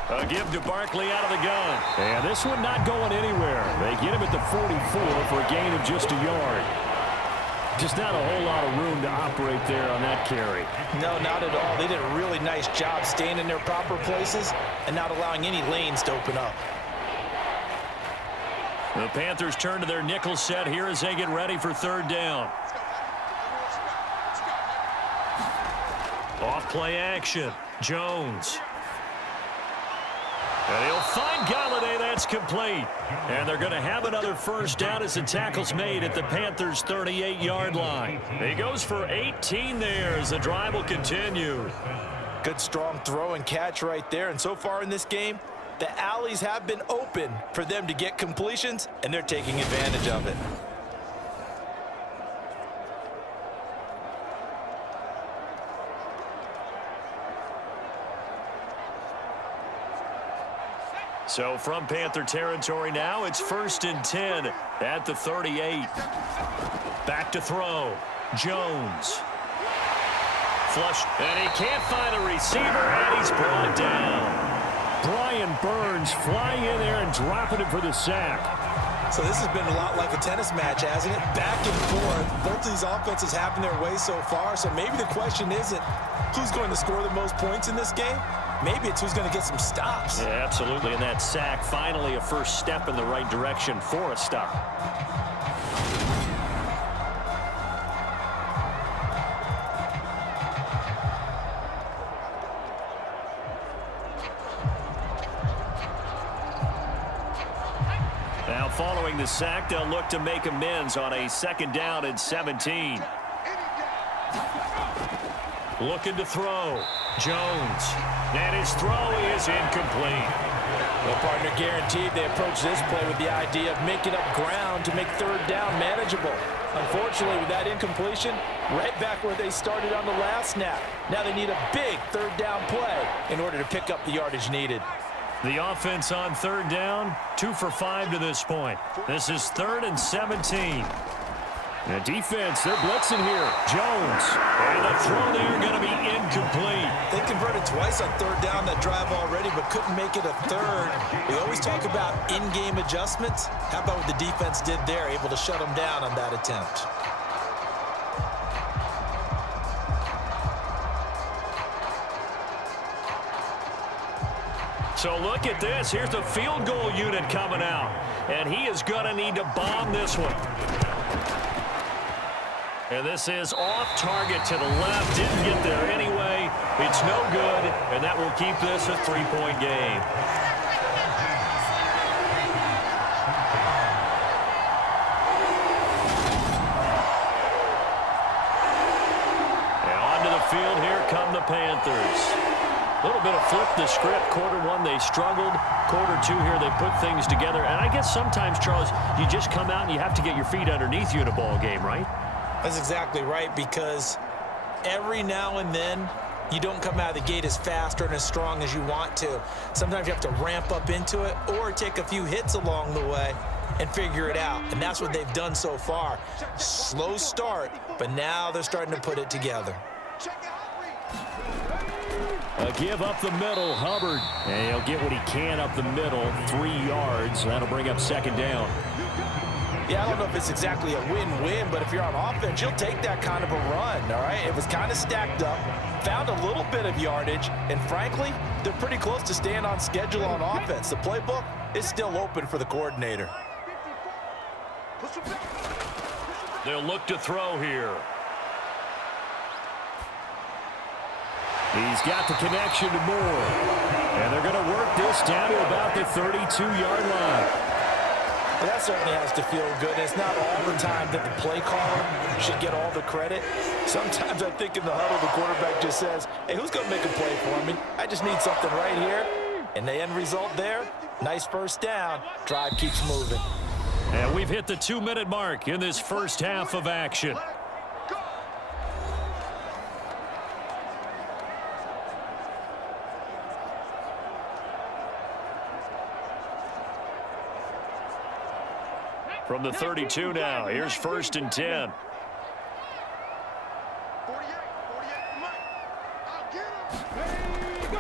A give to Barkley out of the gun. And this one not going anywhere. They get him at the 44 for a gain of just a yard. Just not a whole lot of room to operate there on that carry. No, not at all. They did a really nice job staying in their proper places and not allowing any lanes to open up. The Panthers turn to their nickel set here as they get ready for 3rd down. Off play action. Jones. And he'll find Galladay. That's complete. And they're going to have another 1st down as the tackle's made at the Panthers' 38-yard line. He goes for 18 there as the drive will continue. Good strong throw and catch right there. And so far in this game, the alleys have been open for them to get completions, and they're taking advantage of it. So from Panther territory now, it's 1st and 10 at the 38. Back to throw. Jones. Flush, and he can't find a receiver, and he's brought down. Brian Burns flying in there and dropping it for the sack. So this has been a lot like a tennis match, hasn't it? Back and forth. Both of these offenses having their way so far, so maybe the question isn't who's going to score the most points in this game. Maybe it's who's going to get some stops. Yeah, absolutely, and that sack finally a first step in the right direction for a stop. Now following the sack, they'll look to make amends on a 2nd down and 17. Looking to throw. Jones. And his throw is incomplete. Well, partner, guaranteed they approach this play with the idea of making up ground to make third down manageable. Unfortunately, with that incompletion, right back where they started on the last snap. Now they need a big third down play in order to pick up the yardage needed. The offense on third down, 2 for 5 to this point. This is 3rd and 17. The defense, they're blitzing here. Jones. And the throw there going to be incomplete. They converted twice on third down that drive already, but couldn't make it a third. We always talk about in-game adjustments. How about what the defense did there, able to shut them down on that attempt? So look at this. Here's the field goal unit coming out. And he is going to need to bomb this one. And this is off target to the left. Didn't get there anyway. It's no good, and that will keep this a 3-point game. And onto the field, here come the Panthers. A little bit of flip the script. Quarter one, they struggled. Quarter two here, they put things together. And I guess sometimes, Charles, you just come out and you have to get your feet underneath you in a ball game, right? That's exactly right, because every now and then you don't come out of the gate as fast or as strong as you want to. Sometimes you have to ramp up into it or take a few hits along the way and figure it out. And that's what they've done so far. Slow start, but now they're starting to put it together. A give up the middle, Hubbard. And he'll get what he can up the middle, 3 yards. That'll bring up 2nd down. Yeah, I don't know if it's exactly a win-win, but if you're on offense, you'll take that kind of a run, all right? It was kind of stacked up, found a little bit of yardage, and frankly, they're pretty close to staying on schedule on offense. The playbook is still open for the coordinator. They'll look to throw here. He's got the connection to Moore. And they're going to work this down to about the 32-yard line. Well, that certainly has to feel good. It's not all the time that the play caller should get all the credit. Sometimes I think in the huddle, the quarterback just says, hey, who's going to make a play for me? I just need something right here. And the end result there, nice first down. Drive keeps moving. And we've hit the 2-minute mark in this first half of action. From the 32 now, here's 1st and 10.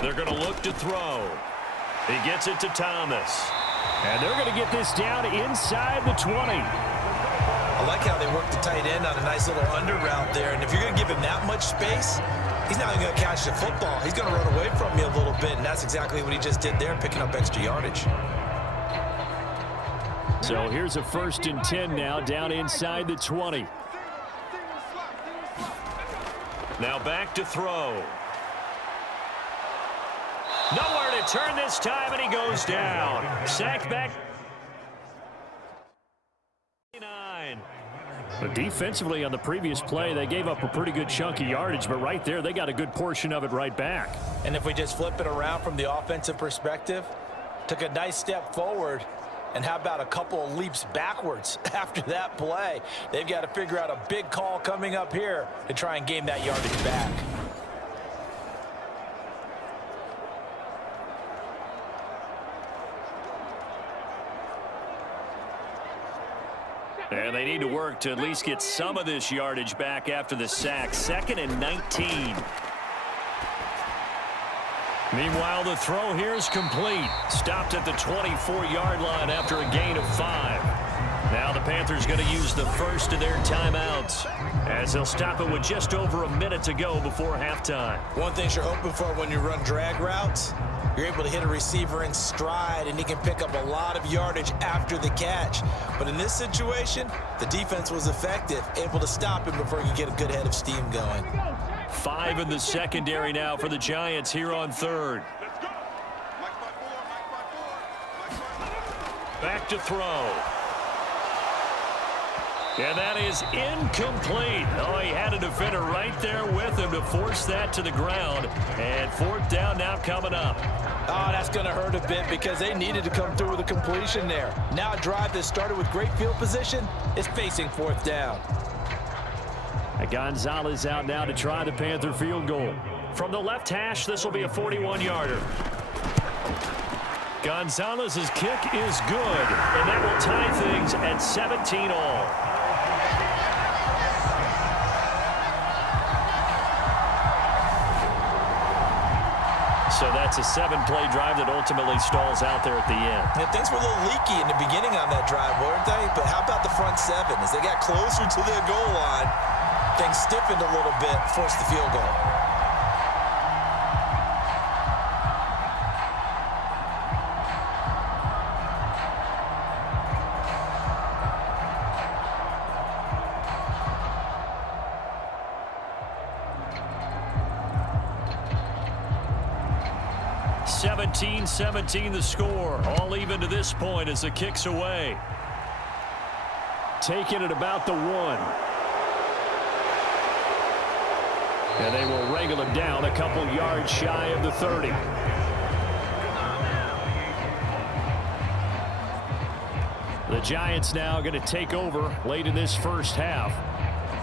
They're going to look to throw. He gets it to Thomas. And they're going to get this down inside the 20. I like how they work the tight end on a nice little under route there. And if you're going to give him that much space, he's not even going to catch the football. He's going to run away from you a little bit, and that's exactly what he just did there, picking up extra yardage. So here's a 1st and 10 now, down inside the 20. Now back to throw. Nowhere to turn this time, and he goes down. Sacked back. 9. But defensively on the previous play, they gave up a pretty good chunk of yardage, but right there, they got a good portion of it right back. And if we just flip it around from the offensive perspective, took a nice step forward. And how about a couple of leaps backwards after that play? They've got to figure out a big call coming up here to try and gain that yardage back. And they need to work to at least get some of this yardage back after the sack. 2nd and 19. Meanwhile, the throw here is complete. Stopped at the 24-yard line after a gain of 5. Now the Panthers going to use the first of their timeouts as they'll stop it with just over a minute to go before halftime. One thing you're hoping for when you run drag routes, you're able to hit a receiver in stride, and he can pick up a lot of yardage after the catch. But in this situation, the defense was effective, able to stop him before he could get a good head of steam going. 5 in the secondary now for the Giants here on 3rd. Back to throw. And that is incomplete. Oh, he had a defender right there with him to force that to the ground. And fourth down now coming up. Oh, that's going to hurt a bit because they needed to come through with a completion there. Now a drive that started with great field position is facing fourth down. Gonzalez out now to try the Panther field goal. From the left hash, this will be a 41-yarder. Gonzalez's kick is good, and that will tie things at 17 all. So that's a 7-play drive that ultimately stalls out there at the end. Yeah, things were a little leaky in the beginning on that drive, weren't they? But how about the front seven? As they got closer to the goal line, things stiffened a little bit, forced the field goal. 17-17 the score. All even to this point as the kick's away. Taking it about the 1. And they will wrangle him down a couple yards shy of the 30. The Giants now going to take over late in this first half.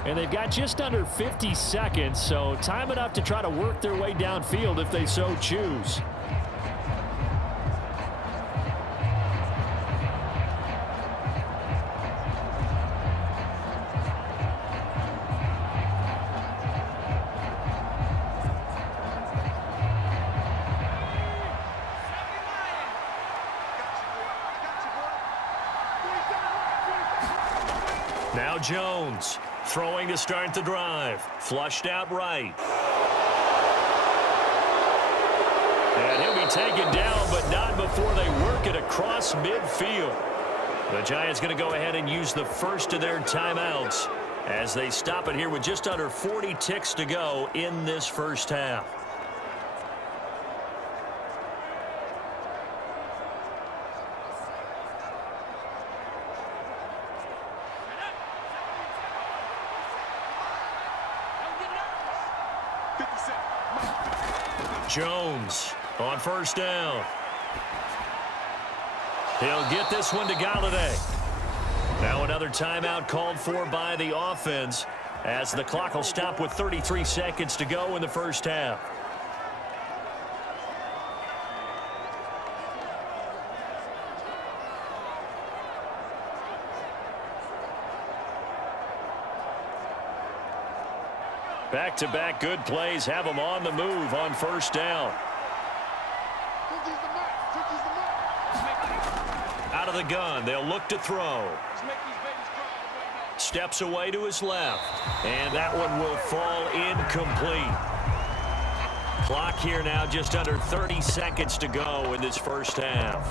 And they've got just under 50 seconds, so time enough to try to work their way downfield if they so choose. Now Jones throwing to start the drive. Flushed out right. And he'll be taken down, but not before they work it across midfield. The Giants going to go ahead and use the first of their timeouts as they stop it here with just under 40 ticks to go in this first half. Jones on first down. He'll get this one to Galladay. Now another timeout called for by the offense as the clock will stop with 33 seconds to go in the first half. Back-to-back good plays have them on the move on first down. Out of the gun, they'll look to throw. Steps away to his left, and that one will fall incomplete. Clock here now just under 30 seconds to go in this first half.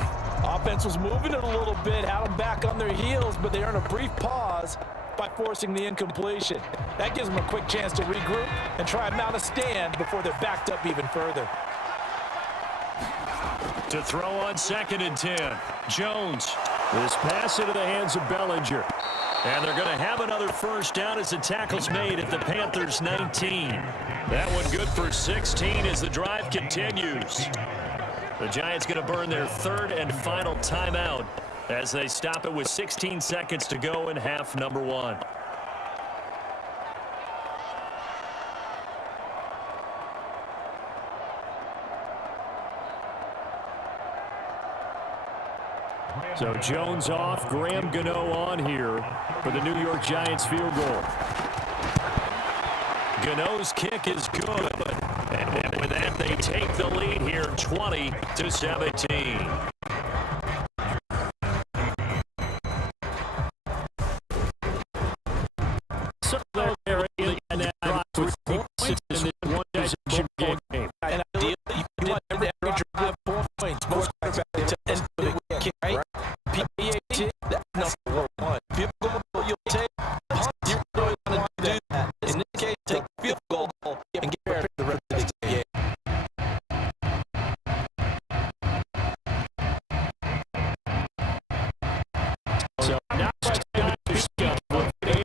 Offense was moving it a little bit, had them back on their heels, but they earn a brief pause by forcing the incompletion. That gives them a quick chance to regroup and try and mount a stand before they're backed up even further. To throw on 2nd and 10. Jones. This pass into the hands of Bellinger. And they're going to have another first down as the tackle's made at the Panthers 19. That one good for 16 as the drive continues. The Giants going to burn their third and final timeout as they stop it with 16 seconds to go in half number 1. So Jones off, Graham Gano on here for the New York Giants field goal. Gano's kick is good. And with that, they take the lead here 20-17. So they're in that drive with points in this one possession game. And ideally, you want every drive points. Most quarterbacks tend to kick, right? PAT, that's number 1. Field goal you'll take, you're going to do that. In this case, take field goal and get prepared for the rest of the game. So now it's time to speak with the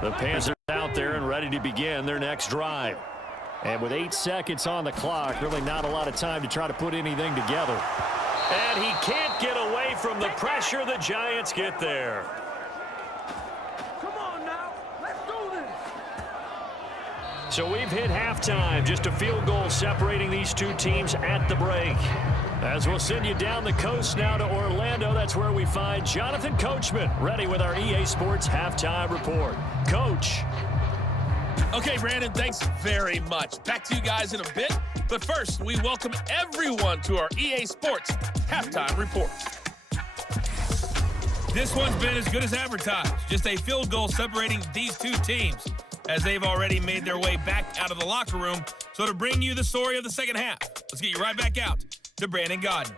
The Panthers are out there and ready to begin their next drive. And with 8 seconds on the clock, really not a lot of time to try to put anything together. And he can't get away from the pressure. The Giants get there. Come on now. Let's do this. So we've hit halftime. Just a field goal separating these two teams at the break. As we'll send you down the coast now to Orlando, that's where we find Jonathan Coachman ready with our EA Sports Halftime Report. Coach. Okay, Brandon, thanks very much. Back to you guys in a bit. But first, we welcome everyone to our EA Sports Halftime Report. This one's been as good as advertised. Just a field goal separating these two teams as they've already made their way back out of the locker room. So to bring you the story of the second half, let's get you right back out to Brandon Godden.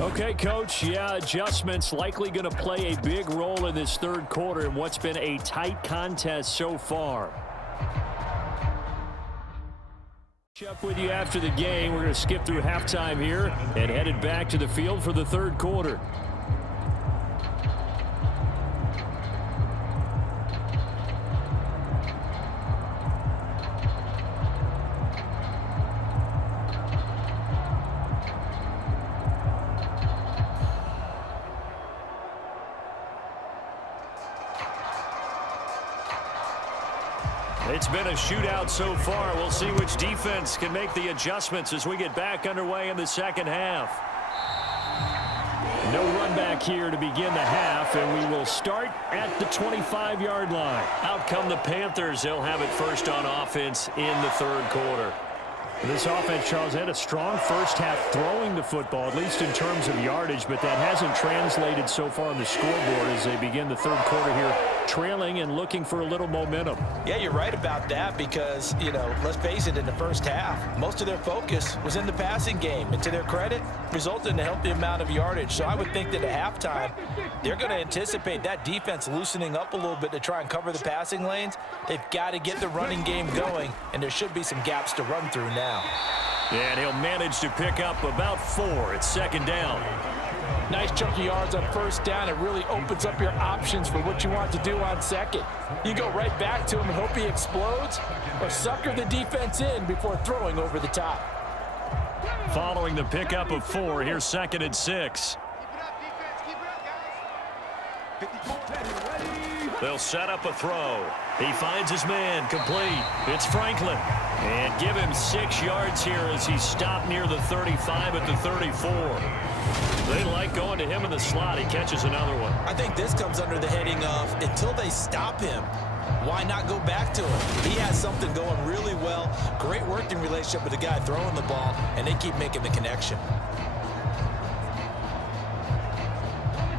Okay, Coach, adjustments likely going to play a big role in this third quarter in what's been a tight contest so far. Up with you after the game. We're going to skip through halftime here and headed back to the field for the third quarter. It's been a shootout so far. We'll see which defense can make the adjustments as we get back underway in the second half. No run back here to begin the half, and we will start at the 25-yard line. Out come the Panthers. They'll have it first on offense in the third quarter. This offense, Charles, had a strong first half throwing the football, at least in terms of yardage, but that hasn't translated so far on the scoreboard as they begin the third quarter here, trailing and looking for a little momentum. Yeah, you're right about that because, let's face it, in the first half, most of their focus was in the passing game. And to their credit, resulted in a healthy amount of yardage. So I would think that at halftime, they're going to anticipate that defense loosening up a little bit to try and cover the passing lanes. They've got to get the running game going, and there should be some gaps to run through now. And he'll manage to pick up about 4. It's second down. Nice chunk of yards on first down. It really opens up your options for what you want to do on second. You go right back to him and hope he explodes, or sucker the defense in before throwing over the top. Following the pickup of 4, here's second and 6. They'll set up a throw. He finds his man, complete. It's Franklin. And give him 6 yards here as he's stopped near the 35 at the 34. They like going to him in the slot. He catches another one. I think this comes under the heading of until they stop him, why not go back to him? He has something going really well. Great working relationship with the guy throwing the ball, and they keep making the connection.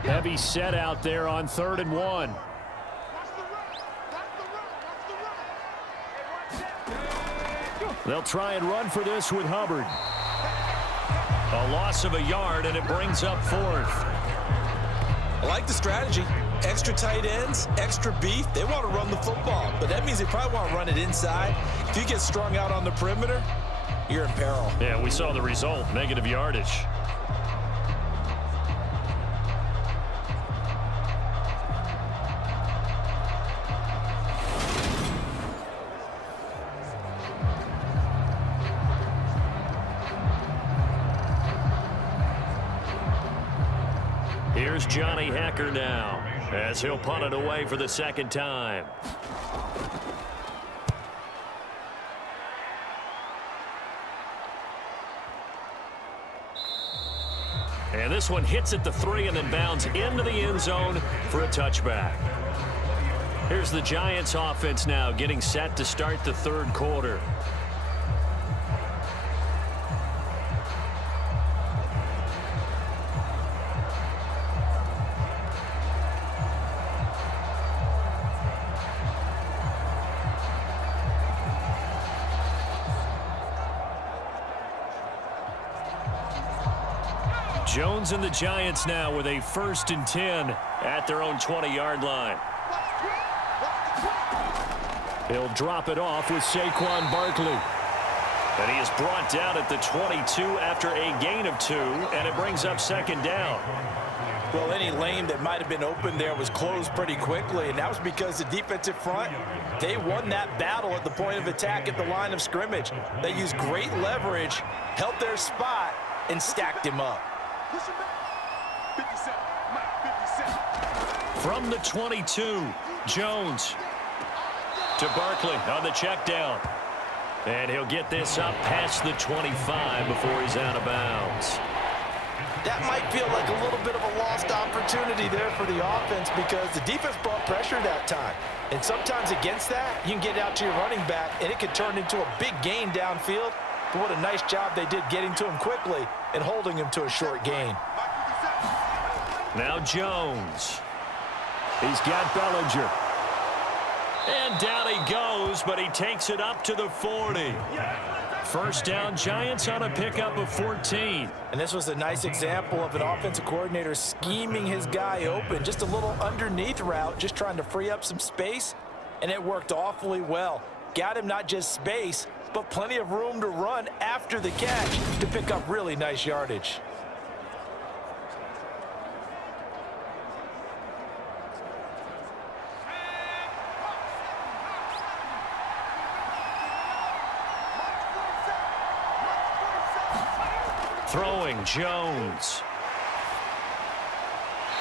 Heavy set out there on 3rd and 1. They'll try and run for this with Hubbard. A loss of a yard, and it brings up 4th. I like the strategy. Extra tight ends, extra beef. They want to run the football, but that means they probably want to run it inside. If you get strung out on the perimeter, you're in peril. Yeah, we saw the result, negative yardage. Here's Johnny Hecker now as he'll punt it away for the second time. And this one hits at the 3 and then bounds into the end zone for a touchback. Here's the Giants offense now getting set to start the third quarter. Jones and the Giants now with a 1st and 10 at their own 20-yard line. He'll drop it off with Saquon Barkley. And he is brought down at the 22 after a gain of 2, and it brings up second down. Well, any lane that might have been open there was closed pretty quickly, and that was because the defensive front, they won that battle at the point of attack at the line of scrimmage. They used great leverage, held their spot, and stacked him up. From the 22, Jones to Barkley on the check down. And he'll get this up past the 25 before he's out of bounds. That might feel like a little bit of a lost opportunity there for the offense because the defense brought pressure that time. And sometimes against that, you can get out to your running back, and it could turn into a big gain downfield. But what a nice job they did getting to him quickly and holding him to a short gain. Now Jones. He's got Bellinger. And down he goes, but he takes it up to the 40. First down, Giants on a pickup of 14. And this was a nice example of an offensive coordinator scheming his guy open. Just a little underneath route, just trying to free up some space, and it worked awfully well. Got him not just space, but plenty of room to run after the catch to pick up really nice yardage. Throwing, Jones.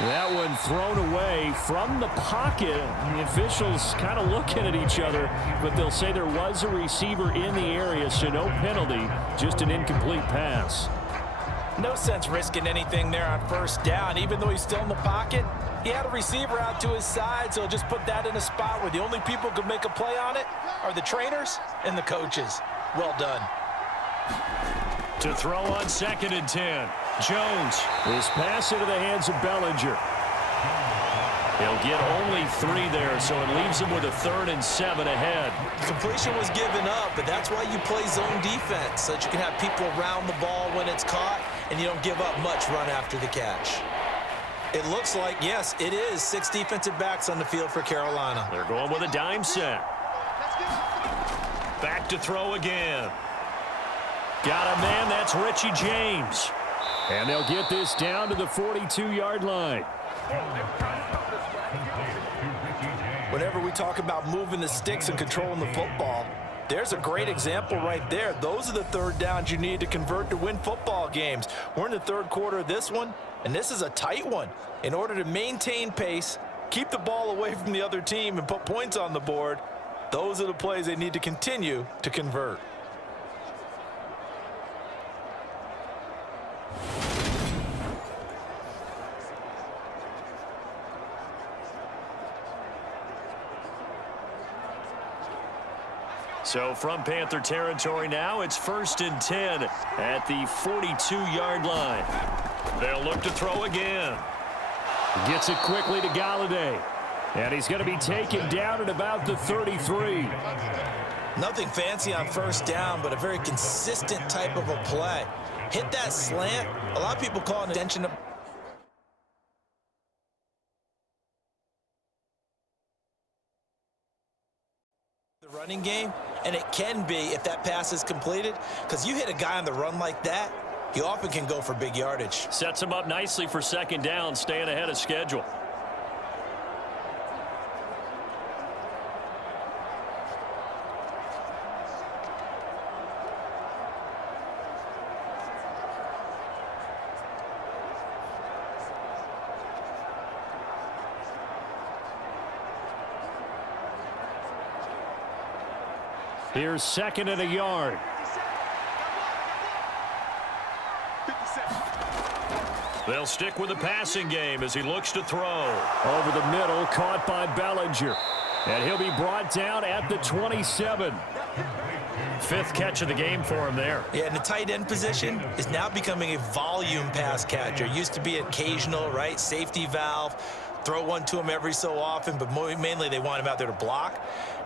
That one thrown away from the pocket. The officials kind of looking at each other, but they'll say there was a receiver in the area, so no penalty, just an incomplete pass. No sense risking anything there on first down. Even though he's still in the pocket, he had a receiver out to his side, so just put that in a spot where the only people who could make a play on it are the trainers and the coaches. Well done. To throw on 2nd and 10. Jones. This pass into the hands of Bellinger. He'll get only 3 there, so it leaves him with a 3rd and 7 ahead. Completion was given up, but that's why you play zone defense, so that you can have people around the ball when it's caught, and you don't give up much run after the catch. It looks like, yes, it is 6 defensive backs on the field for Carolina. They're going with a dime set. Back to throw again. Got a man, that's Richie James. And they'll get this down to the 42-yard line. Whenever we talk about moving the sticks and controlling the football, there's a great example right there. Those are the 3rd downs you need to convert to win football games. We're in the 3rd quarter of this one, and this is a tight one. In order to maintain pace, keep the ball away from the other team, and put points on the board, those are the plays they need to continue to convert. So from Panther territory now, it's 1st and 10 at the 42-yard line. They'll look to throw again. Gets it quickly to Galladay. And he's going to be taken down at about the 33. Nothing fancy on first down, but a very consistent type of a play. Hit that slant. A lot of people call it attention to the running game, and it can be if that pass is completed, because you hit a guy on the run like that, he often can go for big yardage. Sets him up nicely for 2nd down, staying ahead of schedule. Here's 2nd and a yard. They'll stick with the passing game as he looks to throw. Over the middle, caught by Bellinger. And he'll be brought down at the 27. 5th catch of the game for him there. Yeah, and the tight end position is now becoming a volume pass catcher. Used to be occasional, right? Safety valve. Throw one to him every so often, but mainly they want him out there to block.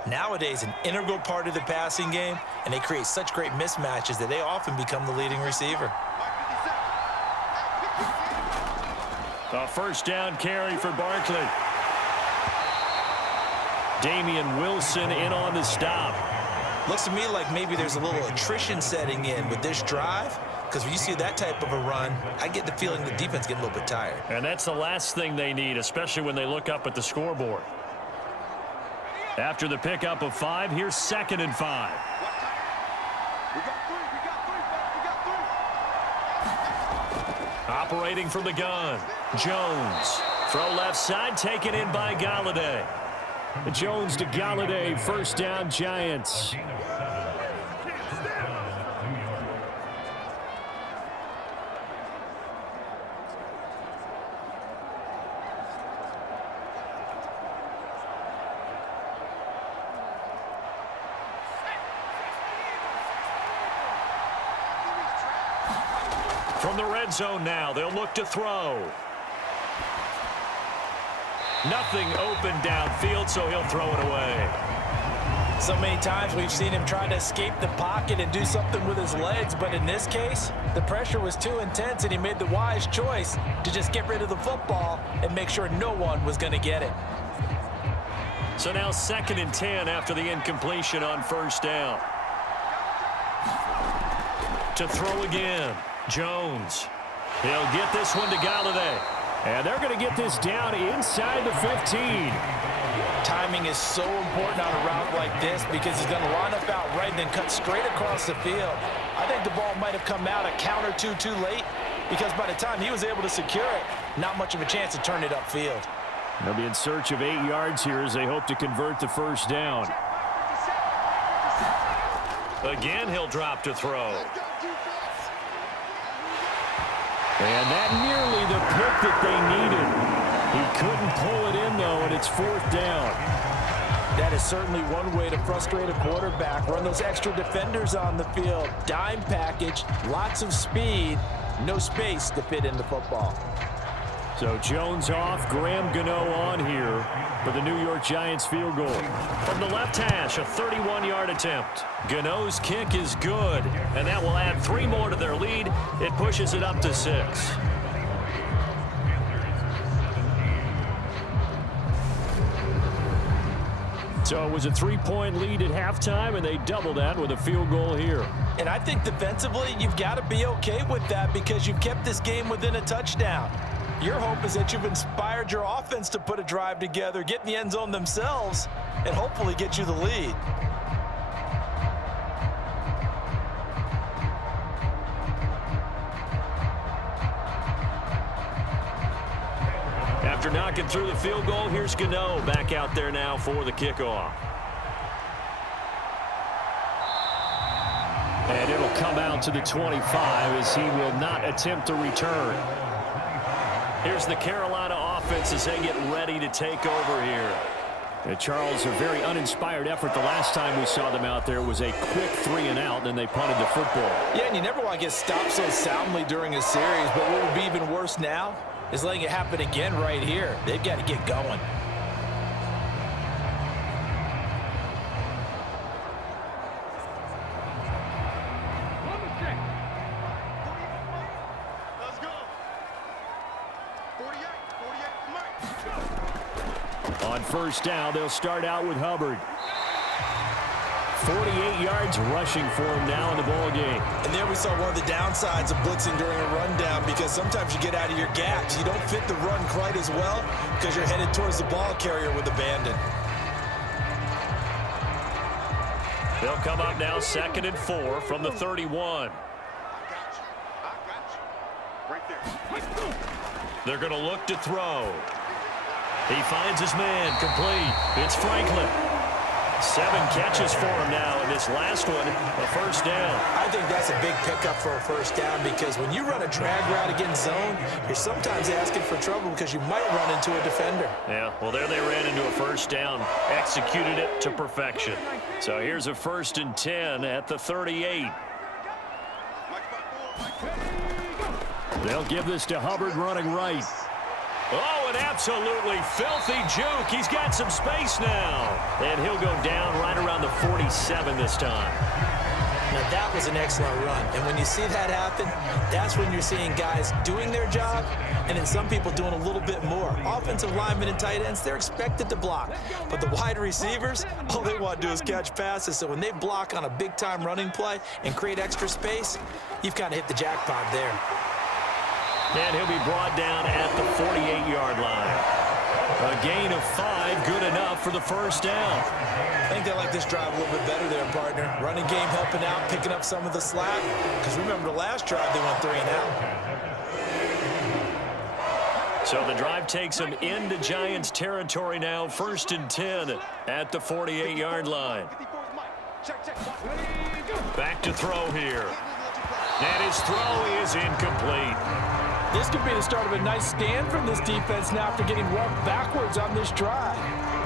Nowadays, an integral part of the passing game, and they create such great mismatches that they often become the leading receiver. A 1st down carry for Barkley. Damian Wilson in on the stop. Looks to me like maybe there's a little attrition setting in with this drive, because when you see that type of a run, I get the feeling the defense getting a little bit tired. And that's the last thing they need, especially when they look up at the scoreboard. After the pickup of 5, here's 2nd and 5. Operating from the gun, Jones. Throw left side, taken in by Galladay. Jones to Galladay, first down, Giants. From the red zone now, they'll look to throw. Nothing open downfield, so he'll throw it away. So many times we've seen him try to escape the pocket and do something with his legs, but in this case, the pressure was too intense, and he made the wise choice to just get rid of the football and make sure no one was going to get it. So now 2nd and 10 after the incompletion on first down. To throw again, Jones. He'll get this one to Galladay. And they're going to get this down inside the 15. Timing is so important on a route like this because he's going to line up out right and then cut straight across the field. I think the ball might have come out a count or two too late because by the time he was able to secure it, not much of a chance to turn it upfield. They'll be in search of 8 yards here as they hope to convert the first down. Again, he'll drop to throw. And that nearly the pick that they needed. He couldn't pull it in, though, and it's 4th down. That is certainly one way to frustrate a quarterback. Run those extra defenders on the field. Dime package, lots of speed, no space to fit in the football. So Jones off, Graham Gano on here for the New York Giants field goal. From the left hash, a 31-yard attempt. Gano's kick is good, and that will add 3 more to their lead. It pushes it up to 6. So it was a 3-point lead at halftime, and they doubled that with a field goal here. And I think defensively, you've got to be okay with that because you've kept this game within a touchdown. Your hope is that you've inspired your offense to put a drive together, get in the end zone themselves, and hopefully get you the lead. After knocking through the field goal, here's Gano back out there now for the kickoff. And it'll come out to the 25 as he will not attempt to return. Here's the Carolina offense as they get ready to take over here. And Charles, a very uninspired effort. The last time we saw them out there was a quick 3-and-out, and they punted the football. Yeah, and you never want to get stopped so soundly during a series, but what would be even worse now is letting it happen again right here. They've got to get going. On first down, they'll start out with Hubbard. 48 yards rushing for him now in the ball game. And there we saw one of the downsides of blitzing during a rundown because sometimes you get out of your gaps. You don't fit the run quite as well because you're headed towards the ball carrier with abandon. They'll come up now 2nd and 4 from the 31. They're going to look to throw. He finds his man, complete. It's Franklin. 7 catches for him now, and this last one, a first down. I think that's a big pickup for a first down because when you run a drag route against zone, you're sometimes asking for trouble because you might run into a defender. Yeah, well, there they ran into a first down, executed it to perfection. So here's a 1st and 10 at the 38. They'll give this to Hubbard running right. Oh, an absolutely filthy juke. He's got some space now. And he'll go down right around the 47 this time. Now, that was an excellent run. And when you see that happen, that's when you're seeing guys doing their job and then some people doing a little bit more. Offensive linemen and tight ends, they're expected to block. But the wide receivers, all they want to do is catch passes. So when they block on a big-time running play and create extra space, you've kind of hit the jackpot there. And he'll be brought down at the 48-yard line. A gain of 5, good enough for the first down. I think they like this drive a little bit better there, partner. Running game helping out, picking up some of the slack. Because remember the last drive, they went 3 and out. So the drive takes them into Giants territory now. 1st and 10 at the 48-yard line. Back to throw here. And his throw is incomplete. This could be the start of a nice stand from this defense now after getting walked backwards on this drive.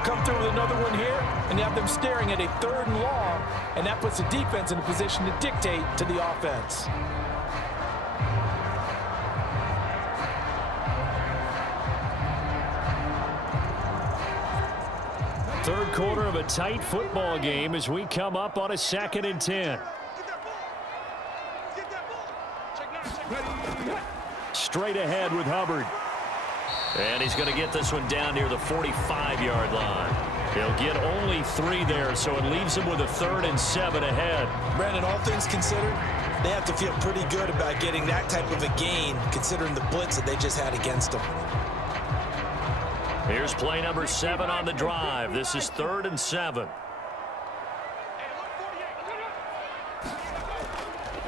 Come through with another one here, and you have them staring at a 3rd and long, and that puts the defense in a position to dictate to the offense. Third quarter of a tight football game as we come up on a 2nd and 10. Straight ahead with Hubbard. And he's going to get this one down near the 45-yard line. He'll get only 3 there, so it leaves him with a 3rd and 7 ahead. Brandon, all things considered, they have to feel pretty good about getting that type of a gain, considering the blitz that they just had against them. Here's play number 7 on the drive. This is 3rd and 7.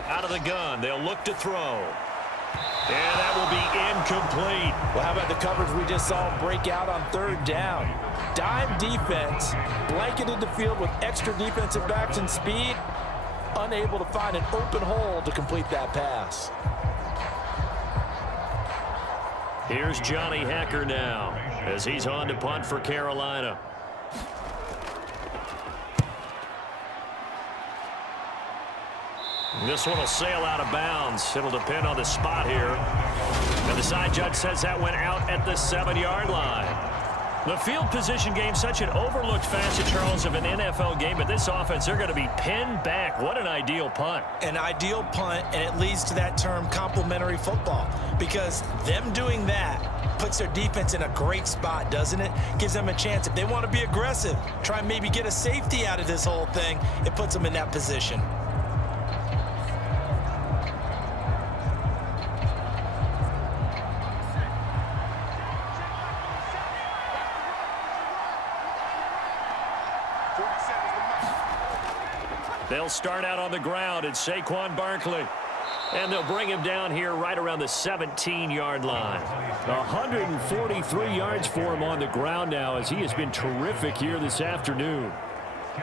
Out of the gun, they'll look to throw. And that will be incomplete. Well, how about the coverage we just saw break out on 3rd down? Dime defense, blanketed the field with extra defensive backs and speed, unable to find an open hole to complete that pass. Here's Johnny Hecker now as he's on to punt for Carolina. This one will sail out of bounds. It'll depend on the spot here. And the side judge says that went out at the 7-yard line. The field position game, such an overlooked facet, Charles, of an NFL game. But this offense, they're going to be pinned back. What an ideal punt. An ideal punt, and it leads to that term complementary football. Because them doing that puts their defense in a great spot, doesn't it? Gives them a chance. If they want to be aggressive, try and maybe get a safety out of this whole thing, it puts them in that position. They'll start out on the ground at Saquon Barkley. And they'll bring him down here right around the 17-yard line. 143 yards for him on the ground now as he has been terrific here this afternoon.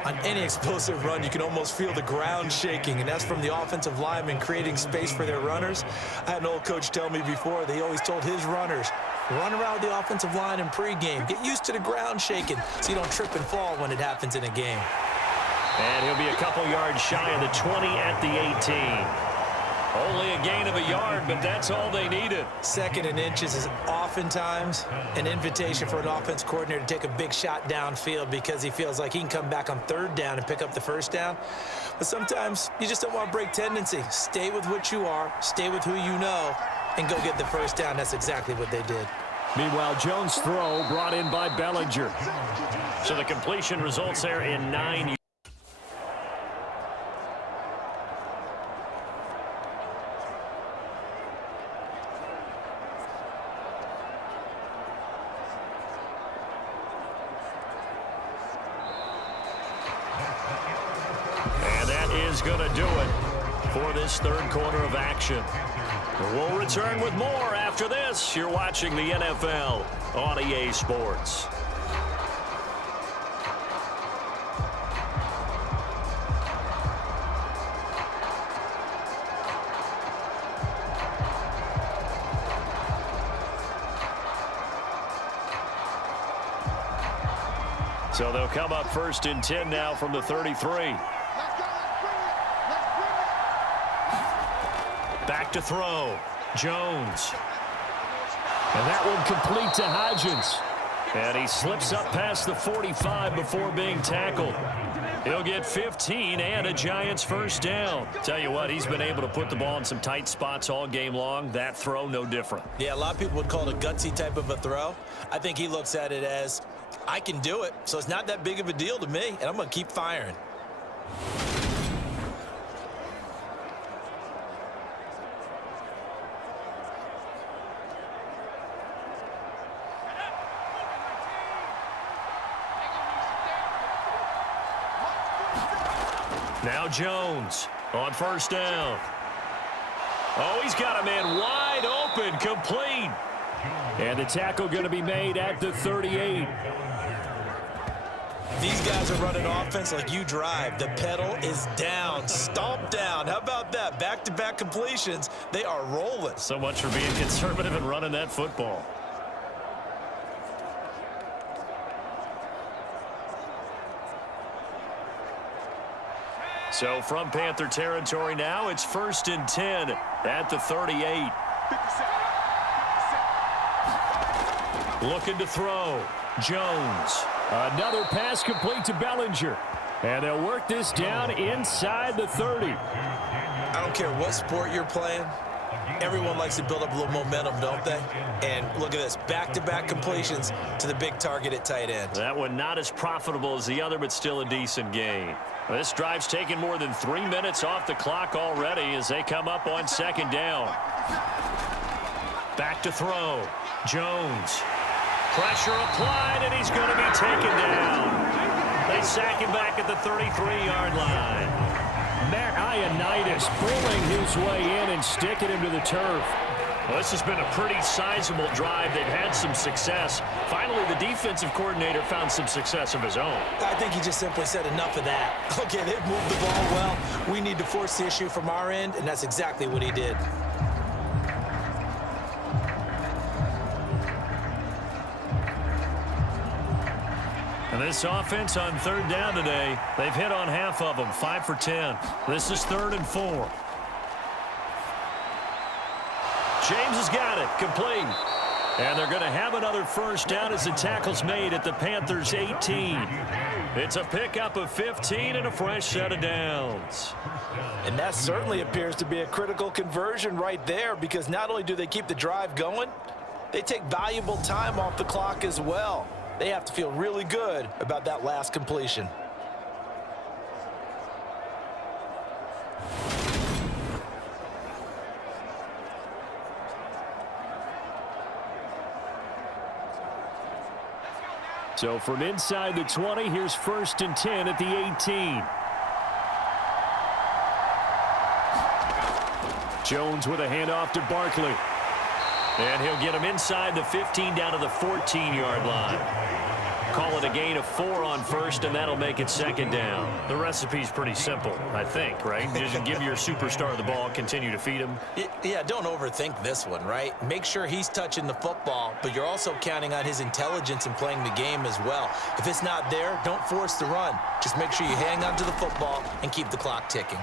On any explosive run, you can almost feel the ground shaking, and that's from the offensive linemen creating space for their runners. I had an old coach tell me before, they always told his runners, run around with the offensive line in pregame. Get used to the ground shaking so you don't trip and fall when it happens in a game. And he'll be a couple yards shy of the 20 at the 18. Only a gain of a yard, but that's all they needed. 2nd and inches is oftentimes an invitation for an offense coordinator to take a big shot downfield because he feels like he can come back on 3rd down and pick up the 1st down. But sometimes you just don't want to break tendency. Stay with what you are, stay with who you know, and go get the 1st down. That's exactly what they did. Meanwhile, Jones' throw brought in by Bellinger. So the completion results there in 9 yards. Going to do it for this 3rd quarter of action. We'll return with more after this. You're watching the NFL on EA Sports. So they'll come up 1st and 10 now from the 33. Back to throw. Jones. And that one complete to Hodgins. And he slips up past the 45 before being tackled. He'll get 15 and a Giants first down. Tell you what, he's been able to put the ball in some tight spots all game long. That throw, no different. Yeah, a lot of people would call it a gutsy type of a throw. I think he looks at it as, I can do it, so it's not that big of a deal to me, and I'm going to keep firing. Now Jones on first down. Oh, he's got a man wide open, complete. And the tackle going to be made at the 38. These guys are running offense like you drive. The pedal is down, stomp down. How about that? Back-to-back completions. They are rolling. So much for being conservative and running that football. So from Panther territory now, it's 1st and 10 at the 38. Looking to throw. Jones. Another pass complete to Bellinger. And they'll work this down inside the 30. I don't care what sport you're playing. Everyone likes to build up a little momentum, don't they? And look at this, back-to-back completions to the big target at tight end. That one not as profitable as the other, but still a decent gain. This drive's taken more than 3 minutes off the clock already as they come up on 2nd down. Back to throw. Jones. Pressure applied, and he's going to be taken down. They sack him back at the 33-yard line. Matt Ioannidis pulling his way in and sticking him to the turf. Well, this has been a pretty sizable drive. They've had some success. Finally, the defensive coordinator found some success of his own. I think he just simply said enough of that. Okay, they've moved the ball well. We need to force the issue from our end, and that's exactly what he did. And this offense on 3rd down today, they've hit on half of them, 5 for 10. This is 3rd and 4. James has got it, complete. And they're going to have another first down as the tackle's made at the Panthers' 18. It's a pickup of 15 and a fresh set of downs. And that certainly appears to be a critical conversion right there, because not only do they keep the drive going, they take valuable time off the clock as well. They have to feel really good about that last completion. So from inside the 20, here's 1st and 10 at the 18. Jones with a handoff to Barkley. And he'll get him inside the 15 down to the 14-yard line. Call it a gain of 4 on 1st, and that'll make it 2nd down. The recipe's pretty simple, I think, right? Just give your superstar the ball, continue to feed him. Yeah, don't overthink this one, right? Make sure he's touching the football, but you're also counting on his intelligence in playing the game as well. If it's not there, don't force the run. Just make sure you hang on to the football and keep the clock ticking.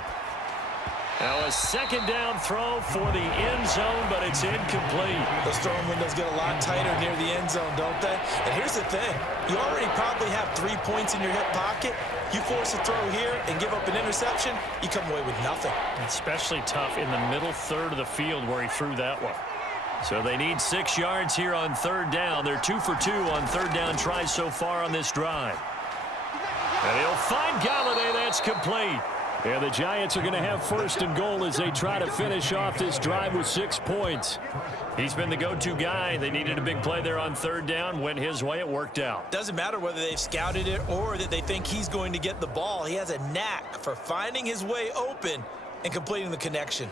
Now a 2nd down throw for the end zone, but it's incomplete. Those throwing windows get a lot tighter near the end zone, don't they? And here's the thing. You already probably have 3 points in your hip pocket. You force a throw here and give up an interception, you come away with nothing. Especially tough in the middle third of the field where he threw that one. So they need 6 yards here on 3rd down. They're 2 for 2 on 3rd down tries so far on this drive. And he'll find Galladay. That's complete. And the Giants are going to have 1st and goal as they try to finish off this drive with 6 points. He's been the go-to guy. They needed a big play there on 3rd down. Went his way. It worked out. Doesn't matter whether they've scouted it or that they think he's going to get the ball. He has a knack for finding his way open and completing the connection.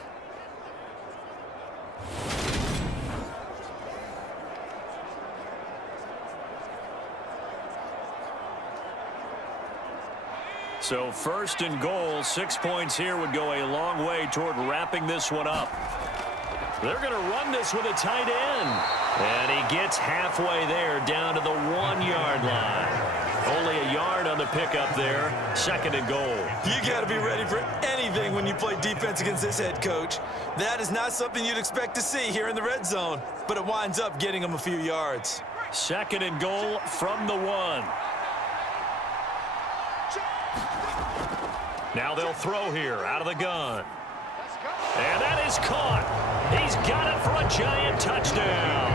So 1st and goal, 6 points here would go a long way toward wrapping this one up. They're going to run this with a tight end. And he gets halfway there down to the 1-yard line. Only a yard on the pickup there. 2nd and goal. You got to be ready for anything when you play defense against this head coach. That is not something you'd expect to see here in the red zone, but it winds up getting him a few yards. Second and goal from the 1. Now they'll throw here out of the gun. And that is caught. He's got it for a Giant touchdown.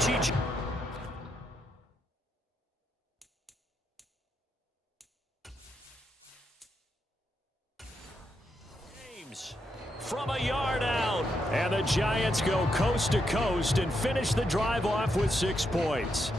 James from a yard out. And the Giants go coast to coast and finish the drive off with 6 points.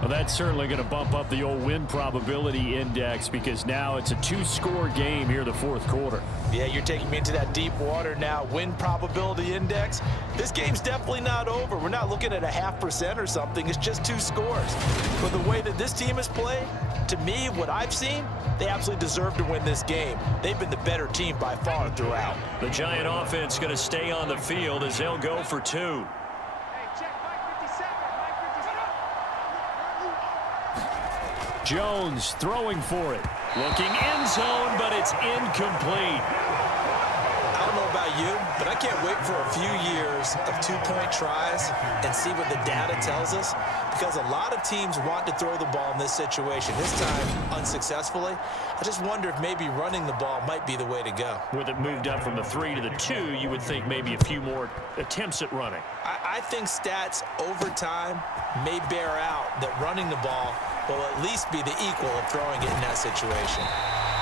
Well, that's certainly going to bump up the old win probability index because now it's a 2-score game here in the fourth quarter. Yeah, you're taking me into that deep water now. Win probability index. This game's definitely not over. We're not looking at a 0.5% or something. It's just 2 scores. But the way that this team has played, to me, what I've seen, they absolutely deserve to win this game. They've been the better team by far throughout. The Giant offense going to stay on the field as they'll go for 2. Jones throwing for it. Looking end zone, but it's incomplete. I don't know about you, but I can't wait for a few years of 2-point tries and see what the data tells us, because a lot of teams want to throw the ball in this situation. This time, unsuccessfully. I just wonder if maybe running the ball might be the way to go. With it moved up from the 3 to the 2, you would think maybe a few more attempts at running. I think stats over time may bear out that running the ball will at least be the equal of throwing it in that situation.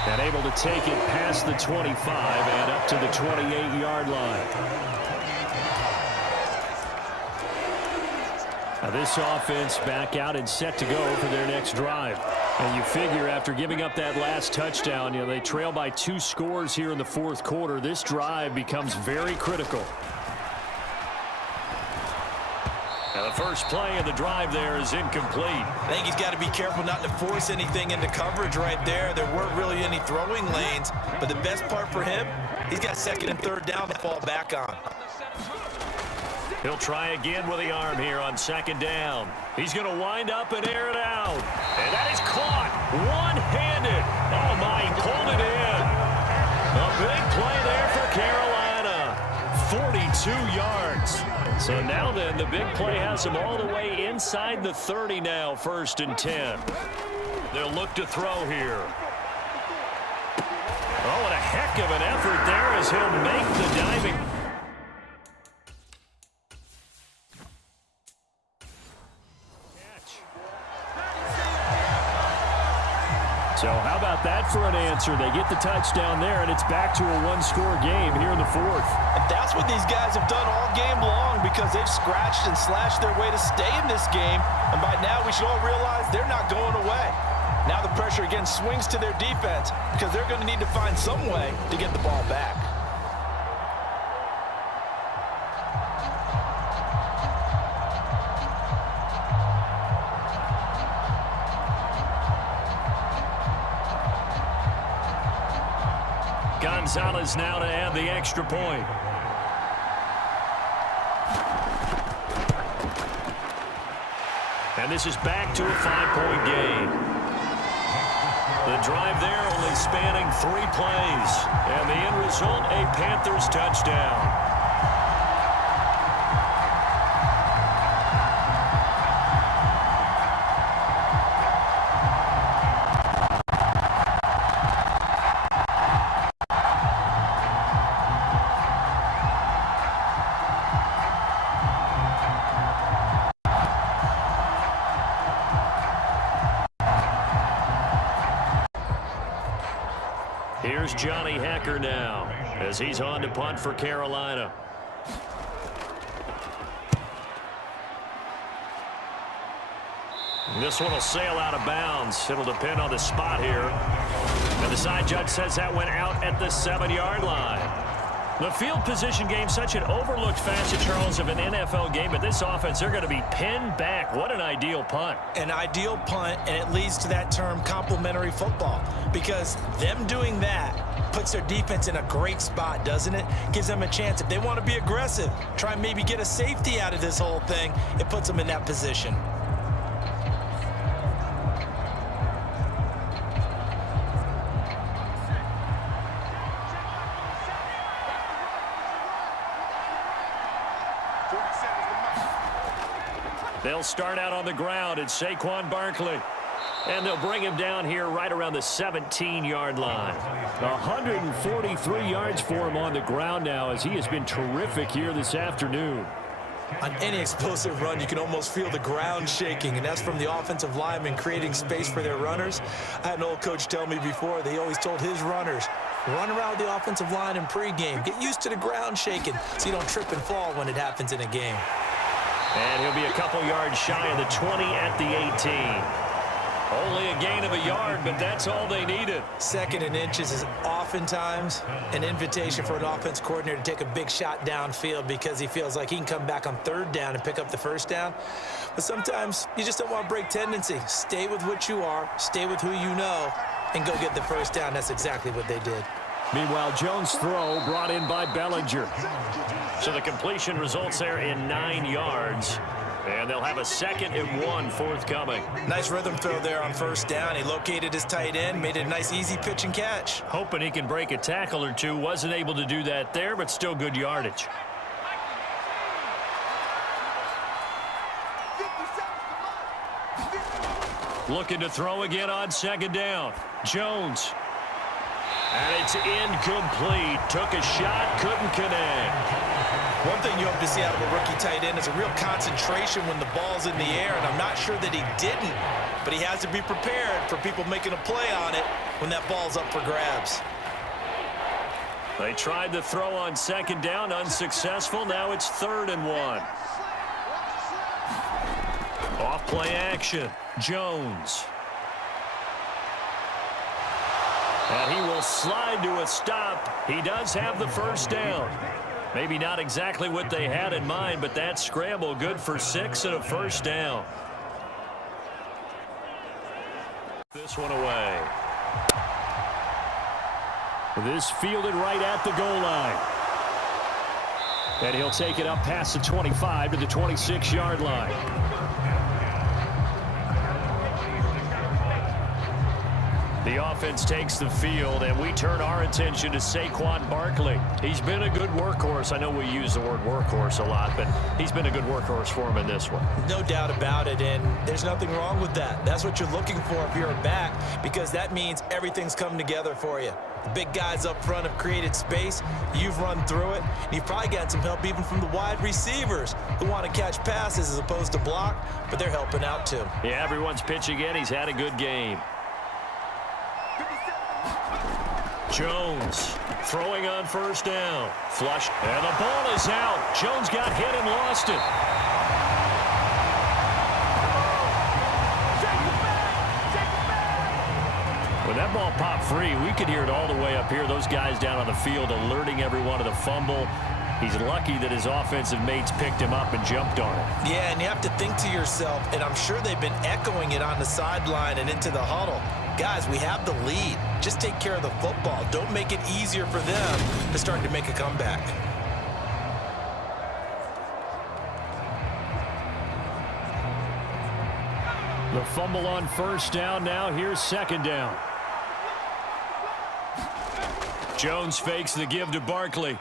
And able to take it past the 25 and up to the 28-yard line. Now this offense back out and set to go for their next drive. And you figure after giving up that last touchdown, they trail by 2 scores here in the fourth quarter. This drive becomes very critical. Now the first play of the drive there is incomplete. I think he's got to be careful not to force anything into coverage right there. There weren't really any throwing lanes, but the best part for him, he's got 2nd and 3rd down to fall back on. He'll try again with the arm here on 2nd down. He's going to wind up and air it out. And that is caught one-handed. Oh, my, he pulled it in. A big play there for Carolina. 42 yards. So now then, the big play has him all the way inside the 30 now, 1st and 10. They'll look to throw here. Oh, what a heck of an effort there as he'll make the diving. So how about that for an answer? They get the touchdown there, and it's back to a 1-score game here in the 4th. And that's what these guys have done all game long, because they've scratched and slashed their way to stay in this game. And by now, we should all realize they're not going away. Now the pressure again swings to their defense, because they're going to need to find some way to get the ball back. Gonzalez now to add the extra point. And this is back to a 5-point game. The drive there only spanning 3 plays. And the end result, a Panthers touchdown. Here's Johnny Hecker now as he's on to punt for Carolina. This one will sail out of bounds. It'll depend on the spot here. And the side judge says that went out at the 7-yard line. The field position game, such an overlooked facet, Charles, of an NFL game, but this offense, they're going to be pinned back. What an ideal punt. An ideal punt, and it leads to that term complementary football, because them doing that puts their defense in a great spot, doesn't it? Gives them a chance. If they want to be aggressive, try and maybe get a safety out of this whole thing, it puts them in that position. They'll start out on the ground. It's Saquon Barkley. And they'll bring him down here right around the 17-yard line. 143 yards for him on the ground now as he has been terrific here this afternoon. On any explosive run, you can almost feel the ground shaking, and that's from the offensive linemen creating space for their runners. I had an old coach tell me before, they always told his runners, run around the offensive line in pregame. Get used to the ground shaking so you don't trip and fall when it happens in a game. And he'll be a couple yards shy of the 20 at the 18. Only a gain of a yard, but that's all they needed. Second and inches is oftentimes an invitation for an offense coordinator to take a big shot downfield because he feels like he can come back on third down and pick up the first down. But sometimes you just don't want to break tendency. Stay with what you are, stay with who you know, and go get the first down. That's exactly what they did. Meanwhile, Jones' throw brought in by Bellinger. So the completion results there in 9 yards. And they'll have a 2nd and 1 forthcoming. Nice rhythm throw there on first down. He located his tight end, made it a nice easy pitch and catch. Hoping he can break a tackle or two. Wasn't able to do that there, but still good yardage. Looking to throw again on 2nd down. Jones. And it's incomplete. Took a shot, couldn't connect. One thing you hope to see out of a rookie tight end is a real concentration when the ball's in the air, and I'm not sure that he didn't, but he has to be prepared for people making a play on it when that ball's up for grabs. They tried the throw on 2nd down, unsuccessful. Now it's 3rd and 1. Off play action, Jones. And he will slide to a stop. He does have the first down. Maybe not exactly what they had in mind, but that scramble good for 6 and a first down. This one away. This fielded right at the goal line. And he'll take it up past the 25 to the 26-yard line. The offense takes the field, and we turn our attention to Saquon Barkley. He's been a good workhorse. I know we use the word workhorse a lot, but he's been a good workhorse for him in this one. No doubt about it, and there's nothing wrong with that. That's what you're looking for if you're a back, because that means everything's come together for you. The big guys up front have created space. You've run through it, and you've probably gotten some help even from the wide receivers who want to catch passes as opposed to block, but they're helping out too. Yeah, everyone's pitching in. He's had a good game. Jones throwing on first down. Flush. And the ball is out. Jones got hit and lost it. When that ball popped free, we could hear it all the way up here. Those guys down on the field alerting everyone of the fumble. He's lucky that his offensive mates picked him up and jumped on it. Yeah, and you have to think to yourself, and I'm sure they've been echoing it on the sideline and into the huddle. Guys, we have the lead. Just take care of the football. Don't make it easier for them to start to make a comeback. The fumble on first down now. Here's 2nd down. Jones fakes the give to Barkley.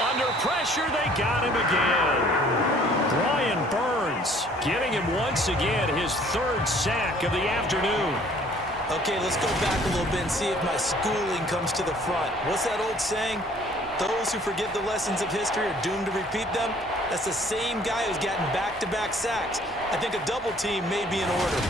Under pressure, they got him again. Brian Burns getting him once again, his 3rd sack of the afternoon. Okay, let's go back a little bit and see if my schooling comes to the front. What's that old saying? Those who forget the lessons of history are doomed to repeat them. That's the same guy who's gotten back-to-back sacks. I think a double team may be in order.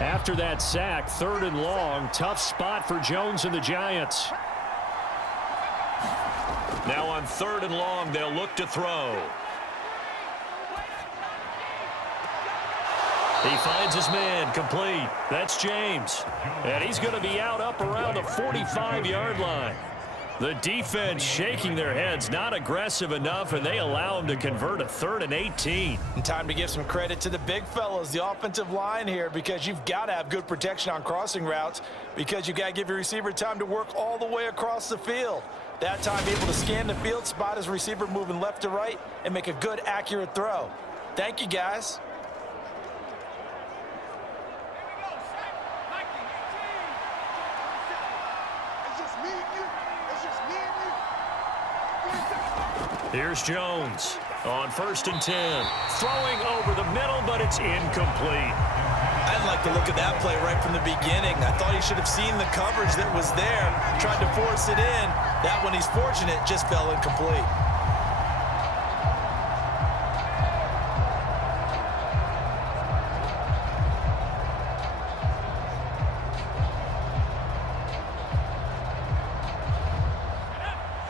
After that sack, 3rd and long, tough spot for Jones and the Giants. Now on 3rd and long, they'll look to throw. He finds his man, complete. That's James. And he's going to be out up around the 45-yard line. The defense shaking their heads, not aggressive enough, and they allow him to convert a 3rd and 18. And time to give some credit to the big fellas, the offensive line here, because you've got to have good protection on crossing routes, because you've got to give your receiver time to work all the way across the field. That time, able to scan the field, spot his receiver moving left to right, and make a good, accurate throw. Thank you, guys. Here's Jones on 1st and 10. Throwing over the middle, but it's incomplete. I'd like to look at that play right from the beginning. I thought he should have seen the coverage that was there, tried to force it in. That one, he's fortunate, just fell incomplete.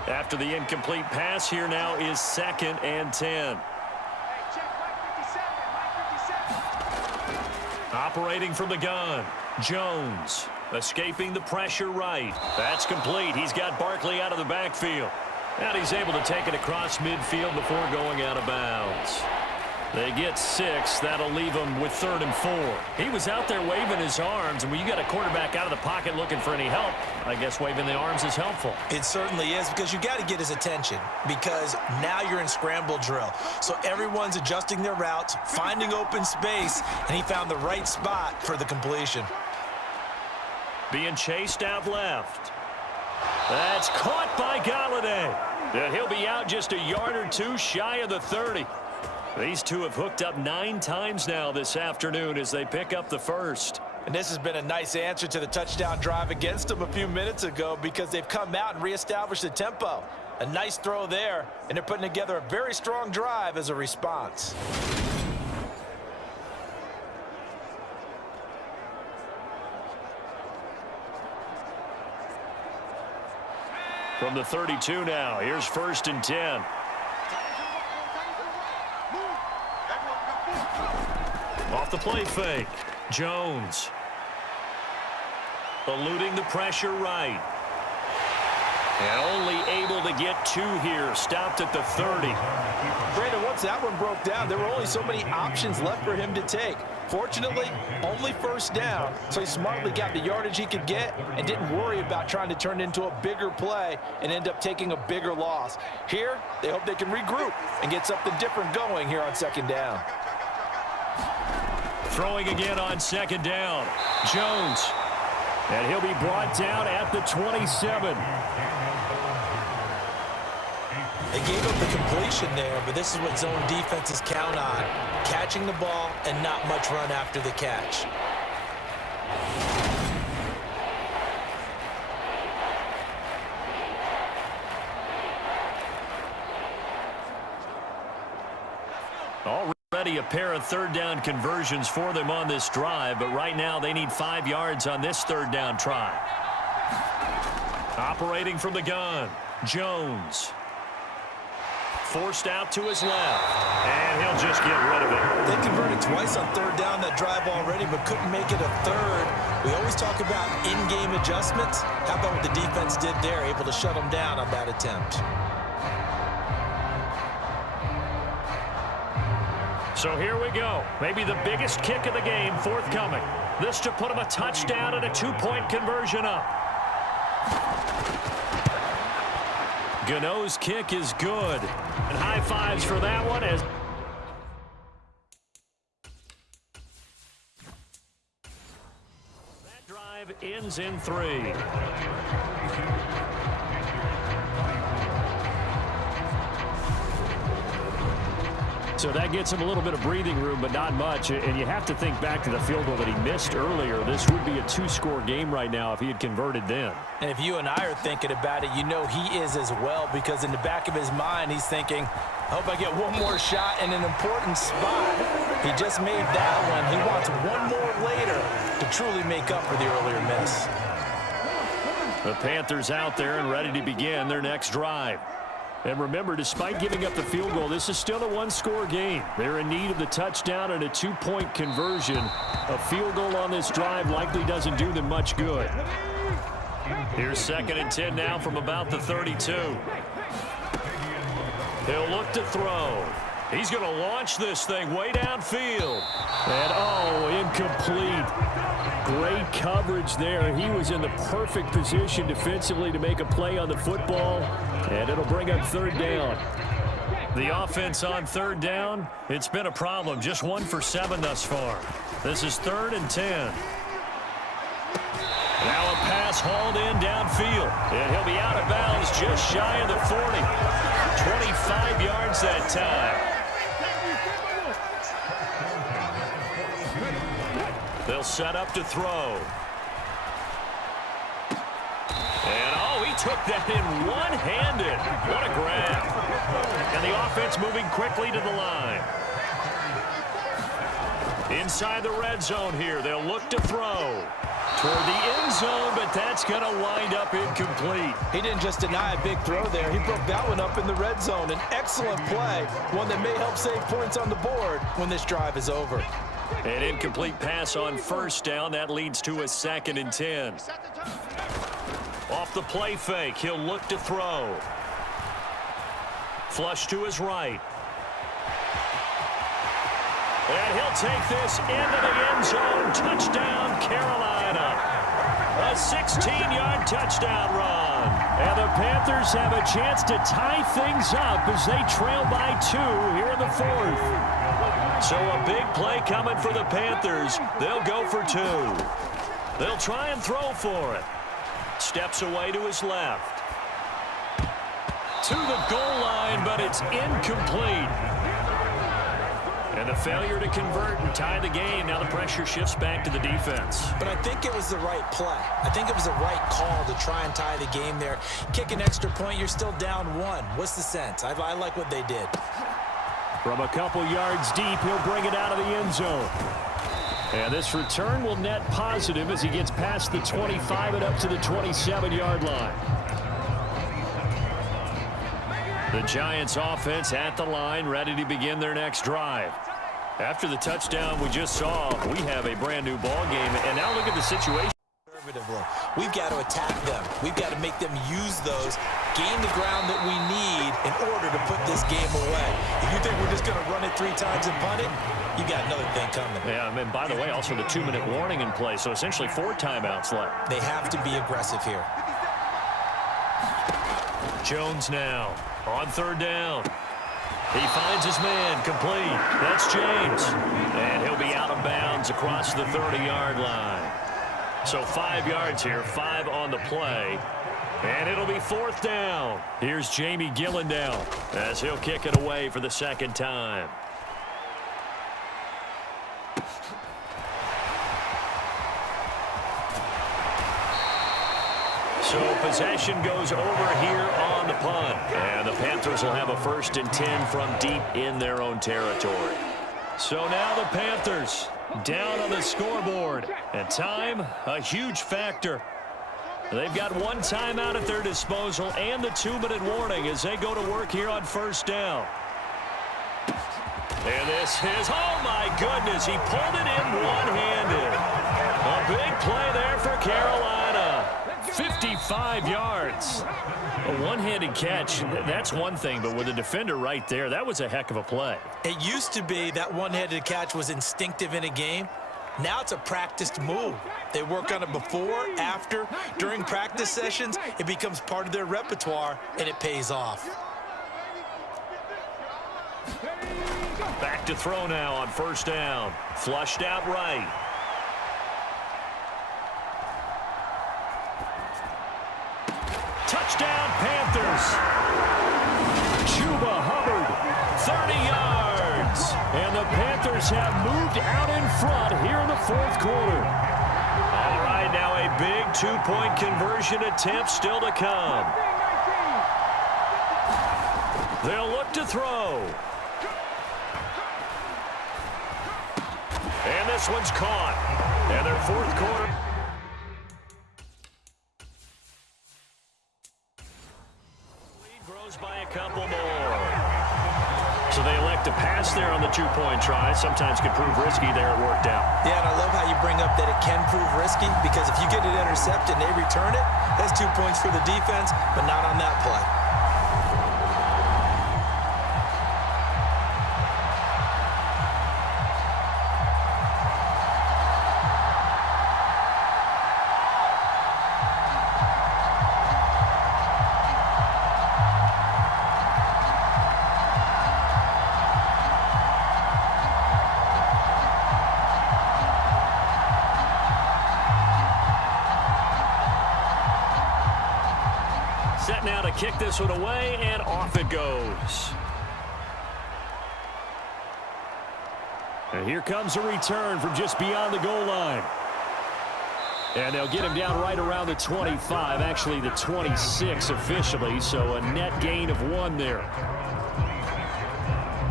After the incomplete pass, here now is 2nd and 10. Operating from the gun, Jones escaping the pressure right. That's complete. He's got Barkley out of the backfield. And he's able to take it across midfield before going out of bounds. They get 6. That'll leave him with 3rd and 4. He was out there waving his arms, and when you got a quarterback out of the pocket looking for any help, I guess waving the arms is helpful. It certainly is, because you got to get his attention, because now you're in scramble drill. So everyone's adjusting their routes, finding open space, and he found the right spot for the completion. Being chased out left. That's caught by Galladay. And he'll be out just a yard or two shy of the 30. These two have hooked up 9 times now this afternoon as they pick up the first. And this has been a nice answer to the touchdown drive against them a few minutes ago, because they've come out and reestablished the tempo. A nice throw there, and they're putting together a very strong drive as a response. From the 32 now, here's 1st and 10. Off the play fake, Jones eluding the pressure right. And only able to get 2 here, stopped at the 30. Brandon, once that one broke down, there were only so many options left for him to take. Fortunately, only 1st down, so he smartly got the yardage he could get and didn't worry about trying to turn it into a bigger play and end up taking a bigger loss. Here, they hope they can regroup and get something different going here on 2nd down. Throwing again on 2nd down, Jones. And he'll be brought down at the 27. They gave up the completion there, but this is what zone defenses count on. Catching the ball and not much run after the catch. Already a pair of 3rd down conversions for them on this drive, but right now they need 5 yards on this 3rd down try. Operating from the gun, Jones. Forced out to his left, and he'll just get rid of it. They converted twice on 3rd down that drive already, but couldn't make it a 3rd. We always talk about in-game adjustments. How about what the defense did there, able to shut them down on that attempt. So here we go. Maybe the biggest kick of the game forthcoming. This to put him a touchdown and a 2-point conversion up. Gano's kick is good. And high fives for that one as that drive ends in 3. So that gets him a little bit of breathing room, but not much. And you have to think back to the field goal that he missed earlier. This would be a 2-score game right now if he had converted then. And if you and I are thinking about it, you know he is as well, because in the back of his mind, he's thinking, I hope I get one more shot in an important spot. He just made that one. He wants one more later to truly make up for the earlier miss. The Panthers out there and ready to begin their next drive. And remember, despite giving up the field goal, this is still a 1-score game. They're in need of the touchdown and a 2-point conversion. A field goal on this drive likely doesn't do them much good. Here's 2nd and 10 now from about the 32. He'll look to throw. He's going to launch this thing way downfield. And, oh, incomplete. Great coverage there. He was in the perfect position defensively to make a play on the football, and it'll bring up 3rd down. The offense on 3rd down, it's been a problem. Just 1 for 7 thus far. This is 3rd and 10. Now a pass hauled in downfield, and he'll be out of bounds just shy of the 40. 25 yards that time. They'll set up to throw. And, oh, he took that in one-handed. What a grab. And the offense moving quickly to the line. Inside the red zone here, they'll look to throw. Toward the end zone, but that's going to wind up incomplete. He didn't just deny a big throw there. He broke that one up in the red zone. An excellent play, one that may help save points on the board when this drive is over. An incomplete pass on first down. That leads to a 2nd and 10. Off the play fake, he'll look to throw. Flush to his right. And he'll take this into the end zone. Touchdown, Carolina. A 16-yard touchdown run. And the Panthers have a chance to tie things up as they trail by 2 here in the 4th. So a big play coming for the Panthers. They'll go for 2. They'll try and throw for it. Steps away to his left. To the goal line, but it's incomplete. And a failure to convert and tie the game. Now the pressure shifts back to the defense. But I think it was the right play. I think it was the right call to try and tie the game there. Kick an extra point, you're still down 1. What's the sense? I like what they did. From a couple yards deep, he'll bring it out of the end zone. And this return will net positive as he gets past the 25 and up to the 27-yard line. The Giants offense at the line, ready to begin their next drive. After the touchdown we just saw, we have a brand new ball game. And now look at the situation. We've got to attack them. We've got to make them use those, gain the ground that we need in order to put this game away. If you think we're just going to run it 3 times and punt it, you got another thing coming. Yeah, and by the way, also the 2-minute warning in play, so essentially 4 timeouts left. They have to be aggressive here. Jones now on 3rd down. He finds his man, complete. That's James. And he'll be out of bounds across the 30-yard line. So 5 yards here, 5 on the play. And it'll be 4th down. Here's Jamie Gillendow as he'll kick it away for the 2nd time. So possession goes over here on the punt. And the Panthers will have a 1st and 10 from deep in their own territory. So now the Panthers down on the scoreboard. And time, a huge factor. They've got 1 timeout at their disposal and the 2-minute warning as they go to work here on 1st down. And this is, oh my goodness, he pulled it in one-handed. A big play there for Carolina. 55 yards. A one-handed catch, that's one thing, but with a defender right there, that was a heck of a play. It used to be that one-handed catch was instinctive in a game. Now it's a practiced move. They work on it before, after, during practice sessions. It becomes part of their repertoire, and it pays off. Back to throw now on 1st down. Flushed out right. Touchdown, Panthers. Chuba Hubbard, 30 yards. And the Panthers have moved out in front here in the 4th quarter. All right, now a big 2-point conversion attempt still to come. They'll look to throw. And this one's caught. And their 4th quarter. Lead grows by a couple more. So they elect to pass there on the 2-point try. Sometimes could prove risky there. It worked out. Yeah, and I love how you bring up that it can prove risky, because if you get it intercepted and they return it, that's 2 points for the defense, but not on that play. Set now to kick this one away, and off it goes. And here comes a return from just beyond the goal line. And they'll get him down right around the 25, actually the 26 officially, so a net gain of 1 there.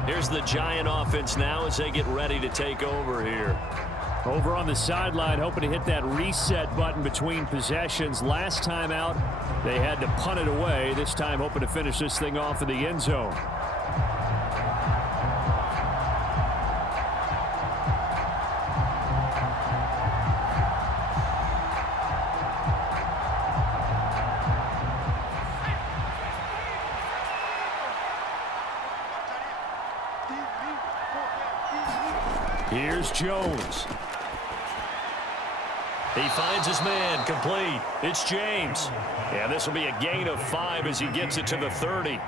Here's the Giant offense now as they get ready to take over here. Over on the sideline, hoping to hit that reset button between possessions. Last time out, they had to punt it away. This time, hoping to finish this thing off in the end zone. Here's Jones. He finds his man, complete. It's James. Yeah, this will be a gain of 5 as he gets it to the 30.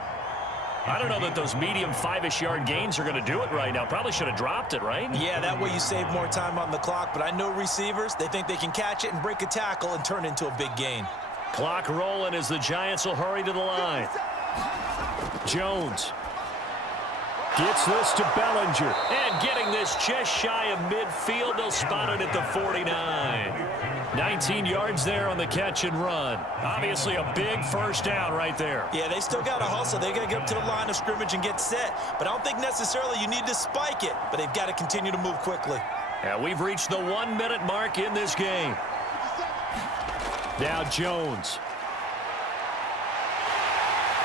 I don't know that those medium 5-ish yard gains are going to do it right now. Probably should have dropped it, right? Yeah, that way you save more time on the clock. But I know receivers, they think they can catch it and break a tackle and turn into a big gain. Clock rolling as the Giants will hurry to the line. Jones gets this to Bellinger. And getting this just shy of midfield. They'll spot it at the 49. 19 yards there on the catch and run. Obviously a big first down right there. Yeah, they still got to hustle. They got to get up to the line of scrimmage and get set. But I don't think necessarily you need to spike it. But they've got to continue to move quickly. Yeah, we've reached the 1-minute mark in this game. Now Jones.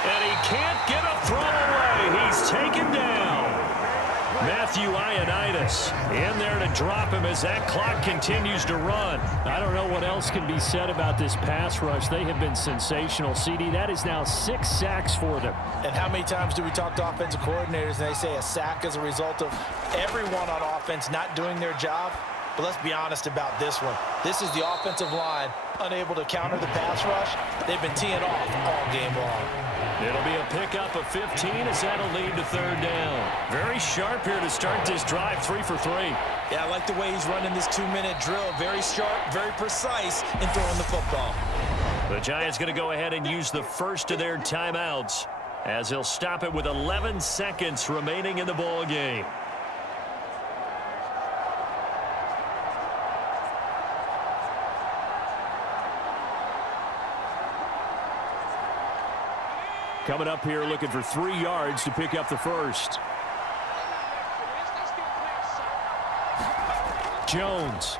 And he can't get a throw away. He's taken down. Matthew Ioannidis in there to drop him as that clock continues to run. I don't know what else can be said about this pass rush. They have been sensational. CD, that is now 6 sacks for them. And how many times do we talk to offensive coordinators and they say a sack is a result of everyone on offense not doing their job? But let's be honest about this one. This is the offensive line unable to counter the pass rush. They've been teeing off all game long. It'll be a pickup of 15 as that'll lead to third down. Very sharp here to start this drive, 3 for 3. Yeah, I like the way he's running this 2-minute drill. Very sharp, very precise in throwing the football. The Giants going to go ahead and use the first of their timeouts as he'll stop it with 11 seconds remaining in the ball game. Coming up here looking for 3 yards to pick up the first. Jones.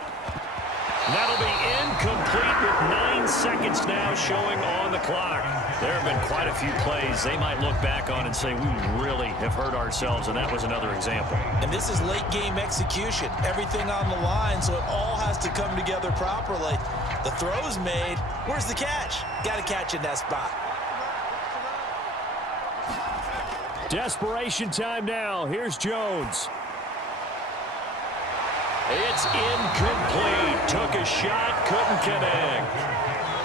That'll be incomplete with 9 seconds now showing on the clock. There have been quite a few plays they might look back on and say, we really have hurt ourselves, and that was another example. And this is late game execution. Everything on the line, so it all has to come together properly. The throw's made. Where's the catch? Got to catch in that spot. Desperation time now. Here's Jones. It's incomplete. Took a shot, couldn't connect.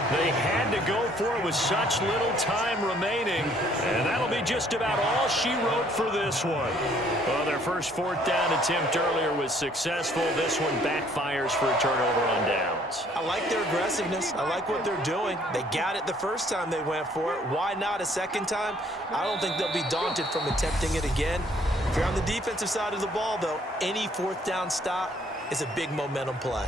They had to go for it with such little time remaining, and that'll be just about all she wrote for this one. Well, their first 4th down attempt earlier was successful. This one backfires for a turnover on downs. I like their aggressiveness. I like what they're doing. They got it the first time they went for it. Why not a second time? I don't think they'll be daunted from attempting it again. If you're on the defensive side of the ball, though, any 4th down stop is a big momentum play.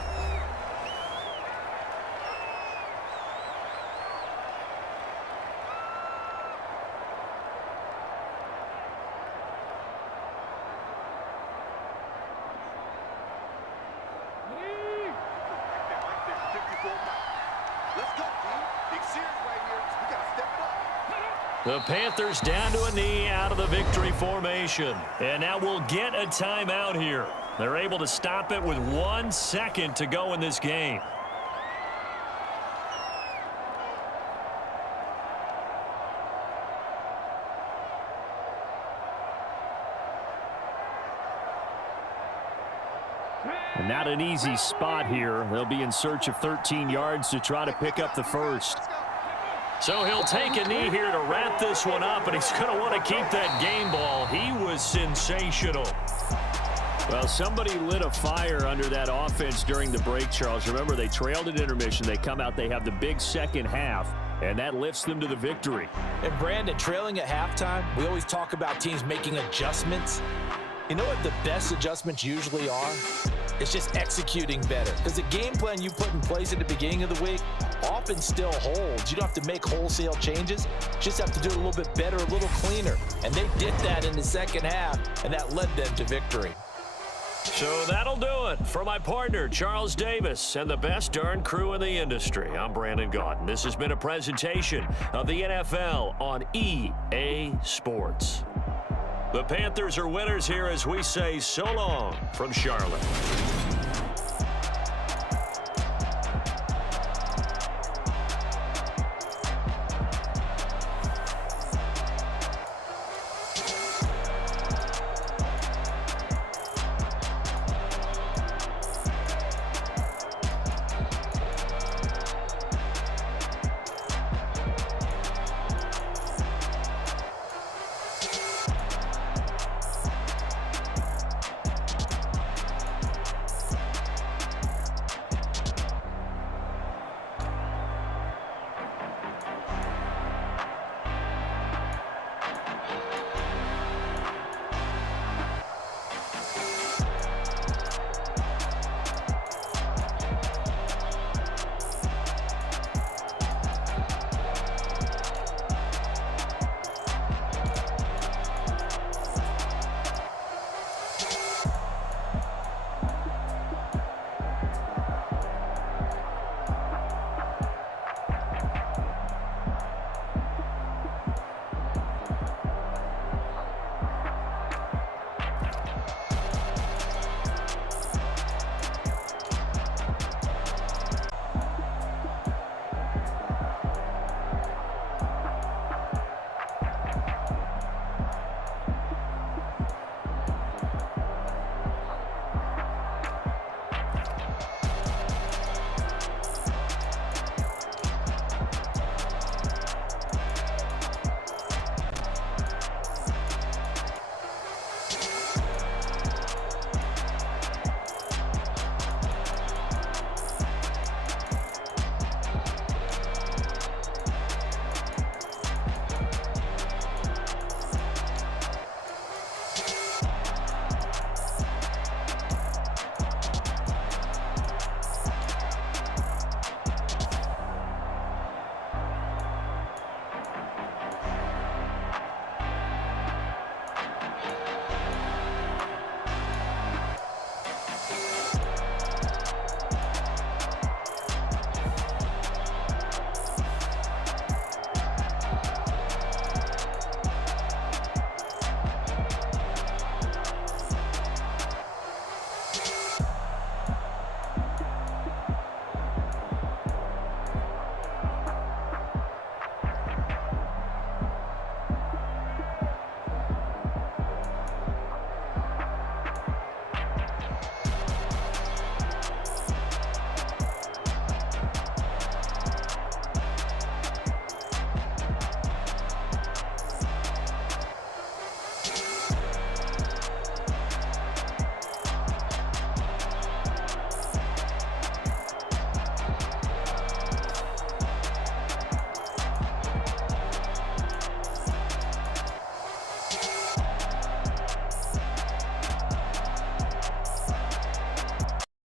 The Panthers down to a knee out of the victory formation. And now we'll get a timeout here. They're able to stop it with 1 second to go in this game. And not an easy spot here. They'll be in search of 13 yards to try to pick up the first. So he'll take a knee here to wrap this one up, and he's going to want to keep that game ball. He was sensational. Well, somebody lit a fire under that offense during the break, Charles. Remember, they trailed at intermission. They come out, they have the big second half. And that lifts them to the victory. And Brandon, trailing at halftime, we always talk about teams making adjustments. You know what the best adjustments usually are? It's just executing better. Because the game plan you put in place at the beginning of the week often still holds. You don't have to make wholesale changes. You just have to do it a little bit better, a little cleaner. And they did that in the second half, and that led them to victory. So that'll do it for my partner, Charles Davis, and the best darn crew in the industry. I'm Brandon Gaudin. This has been a presentation of the NFL on EA Sports. The Panthers are winners here as we say so long from Charlotte.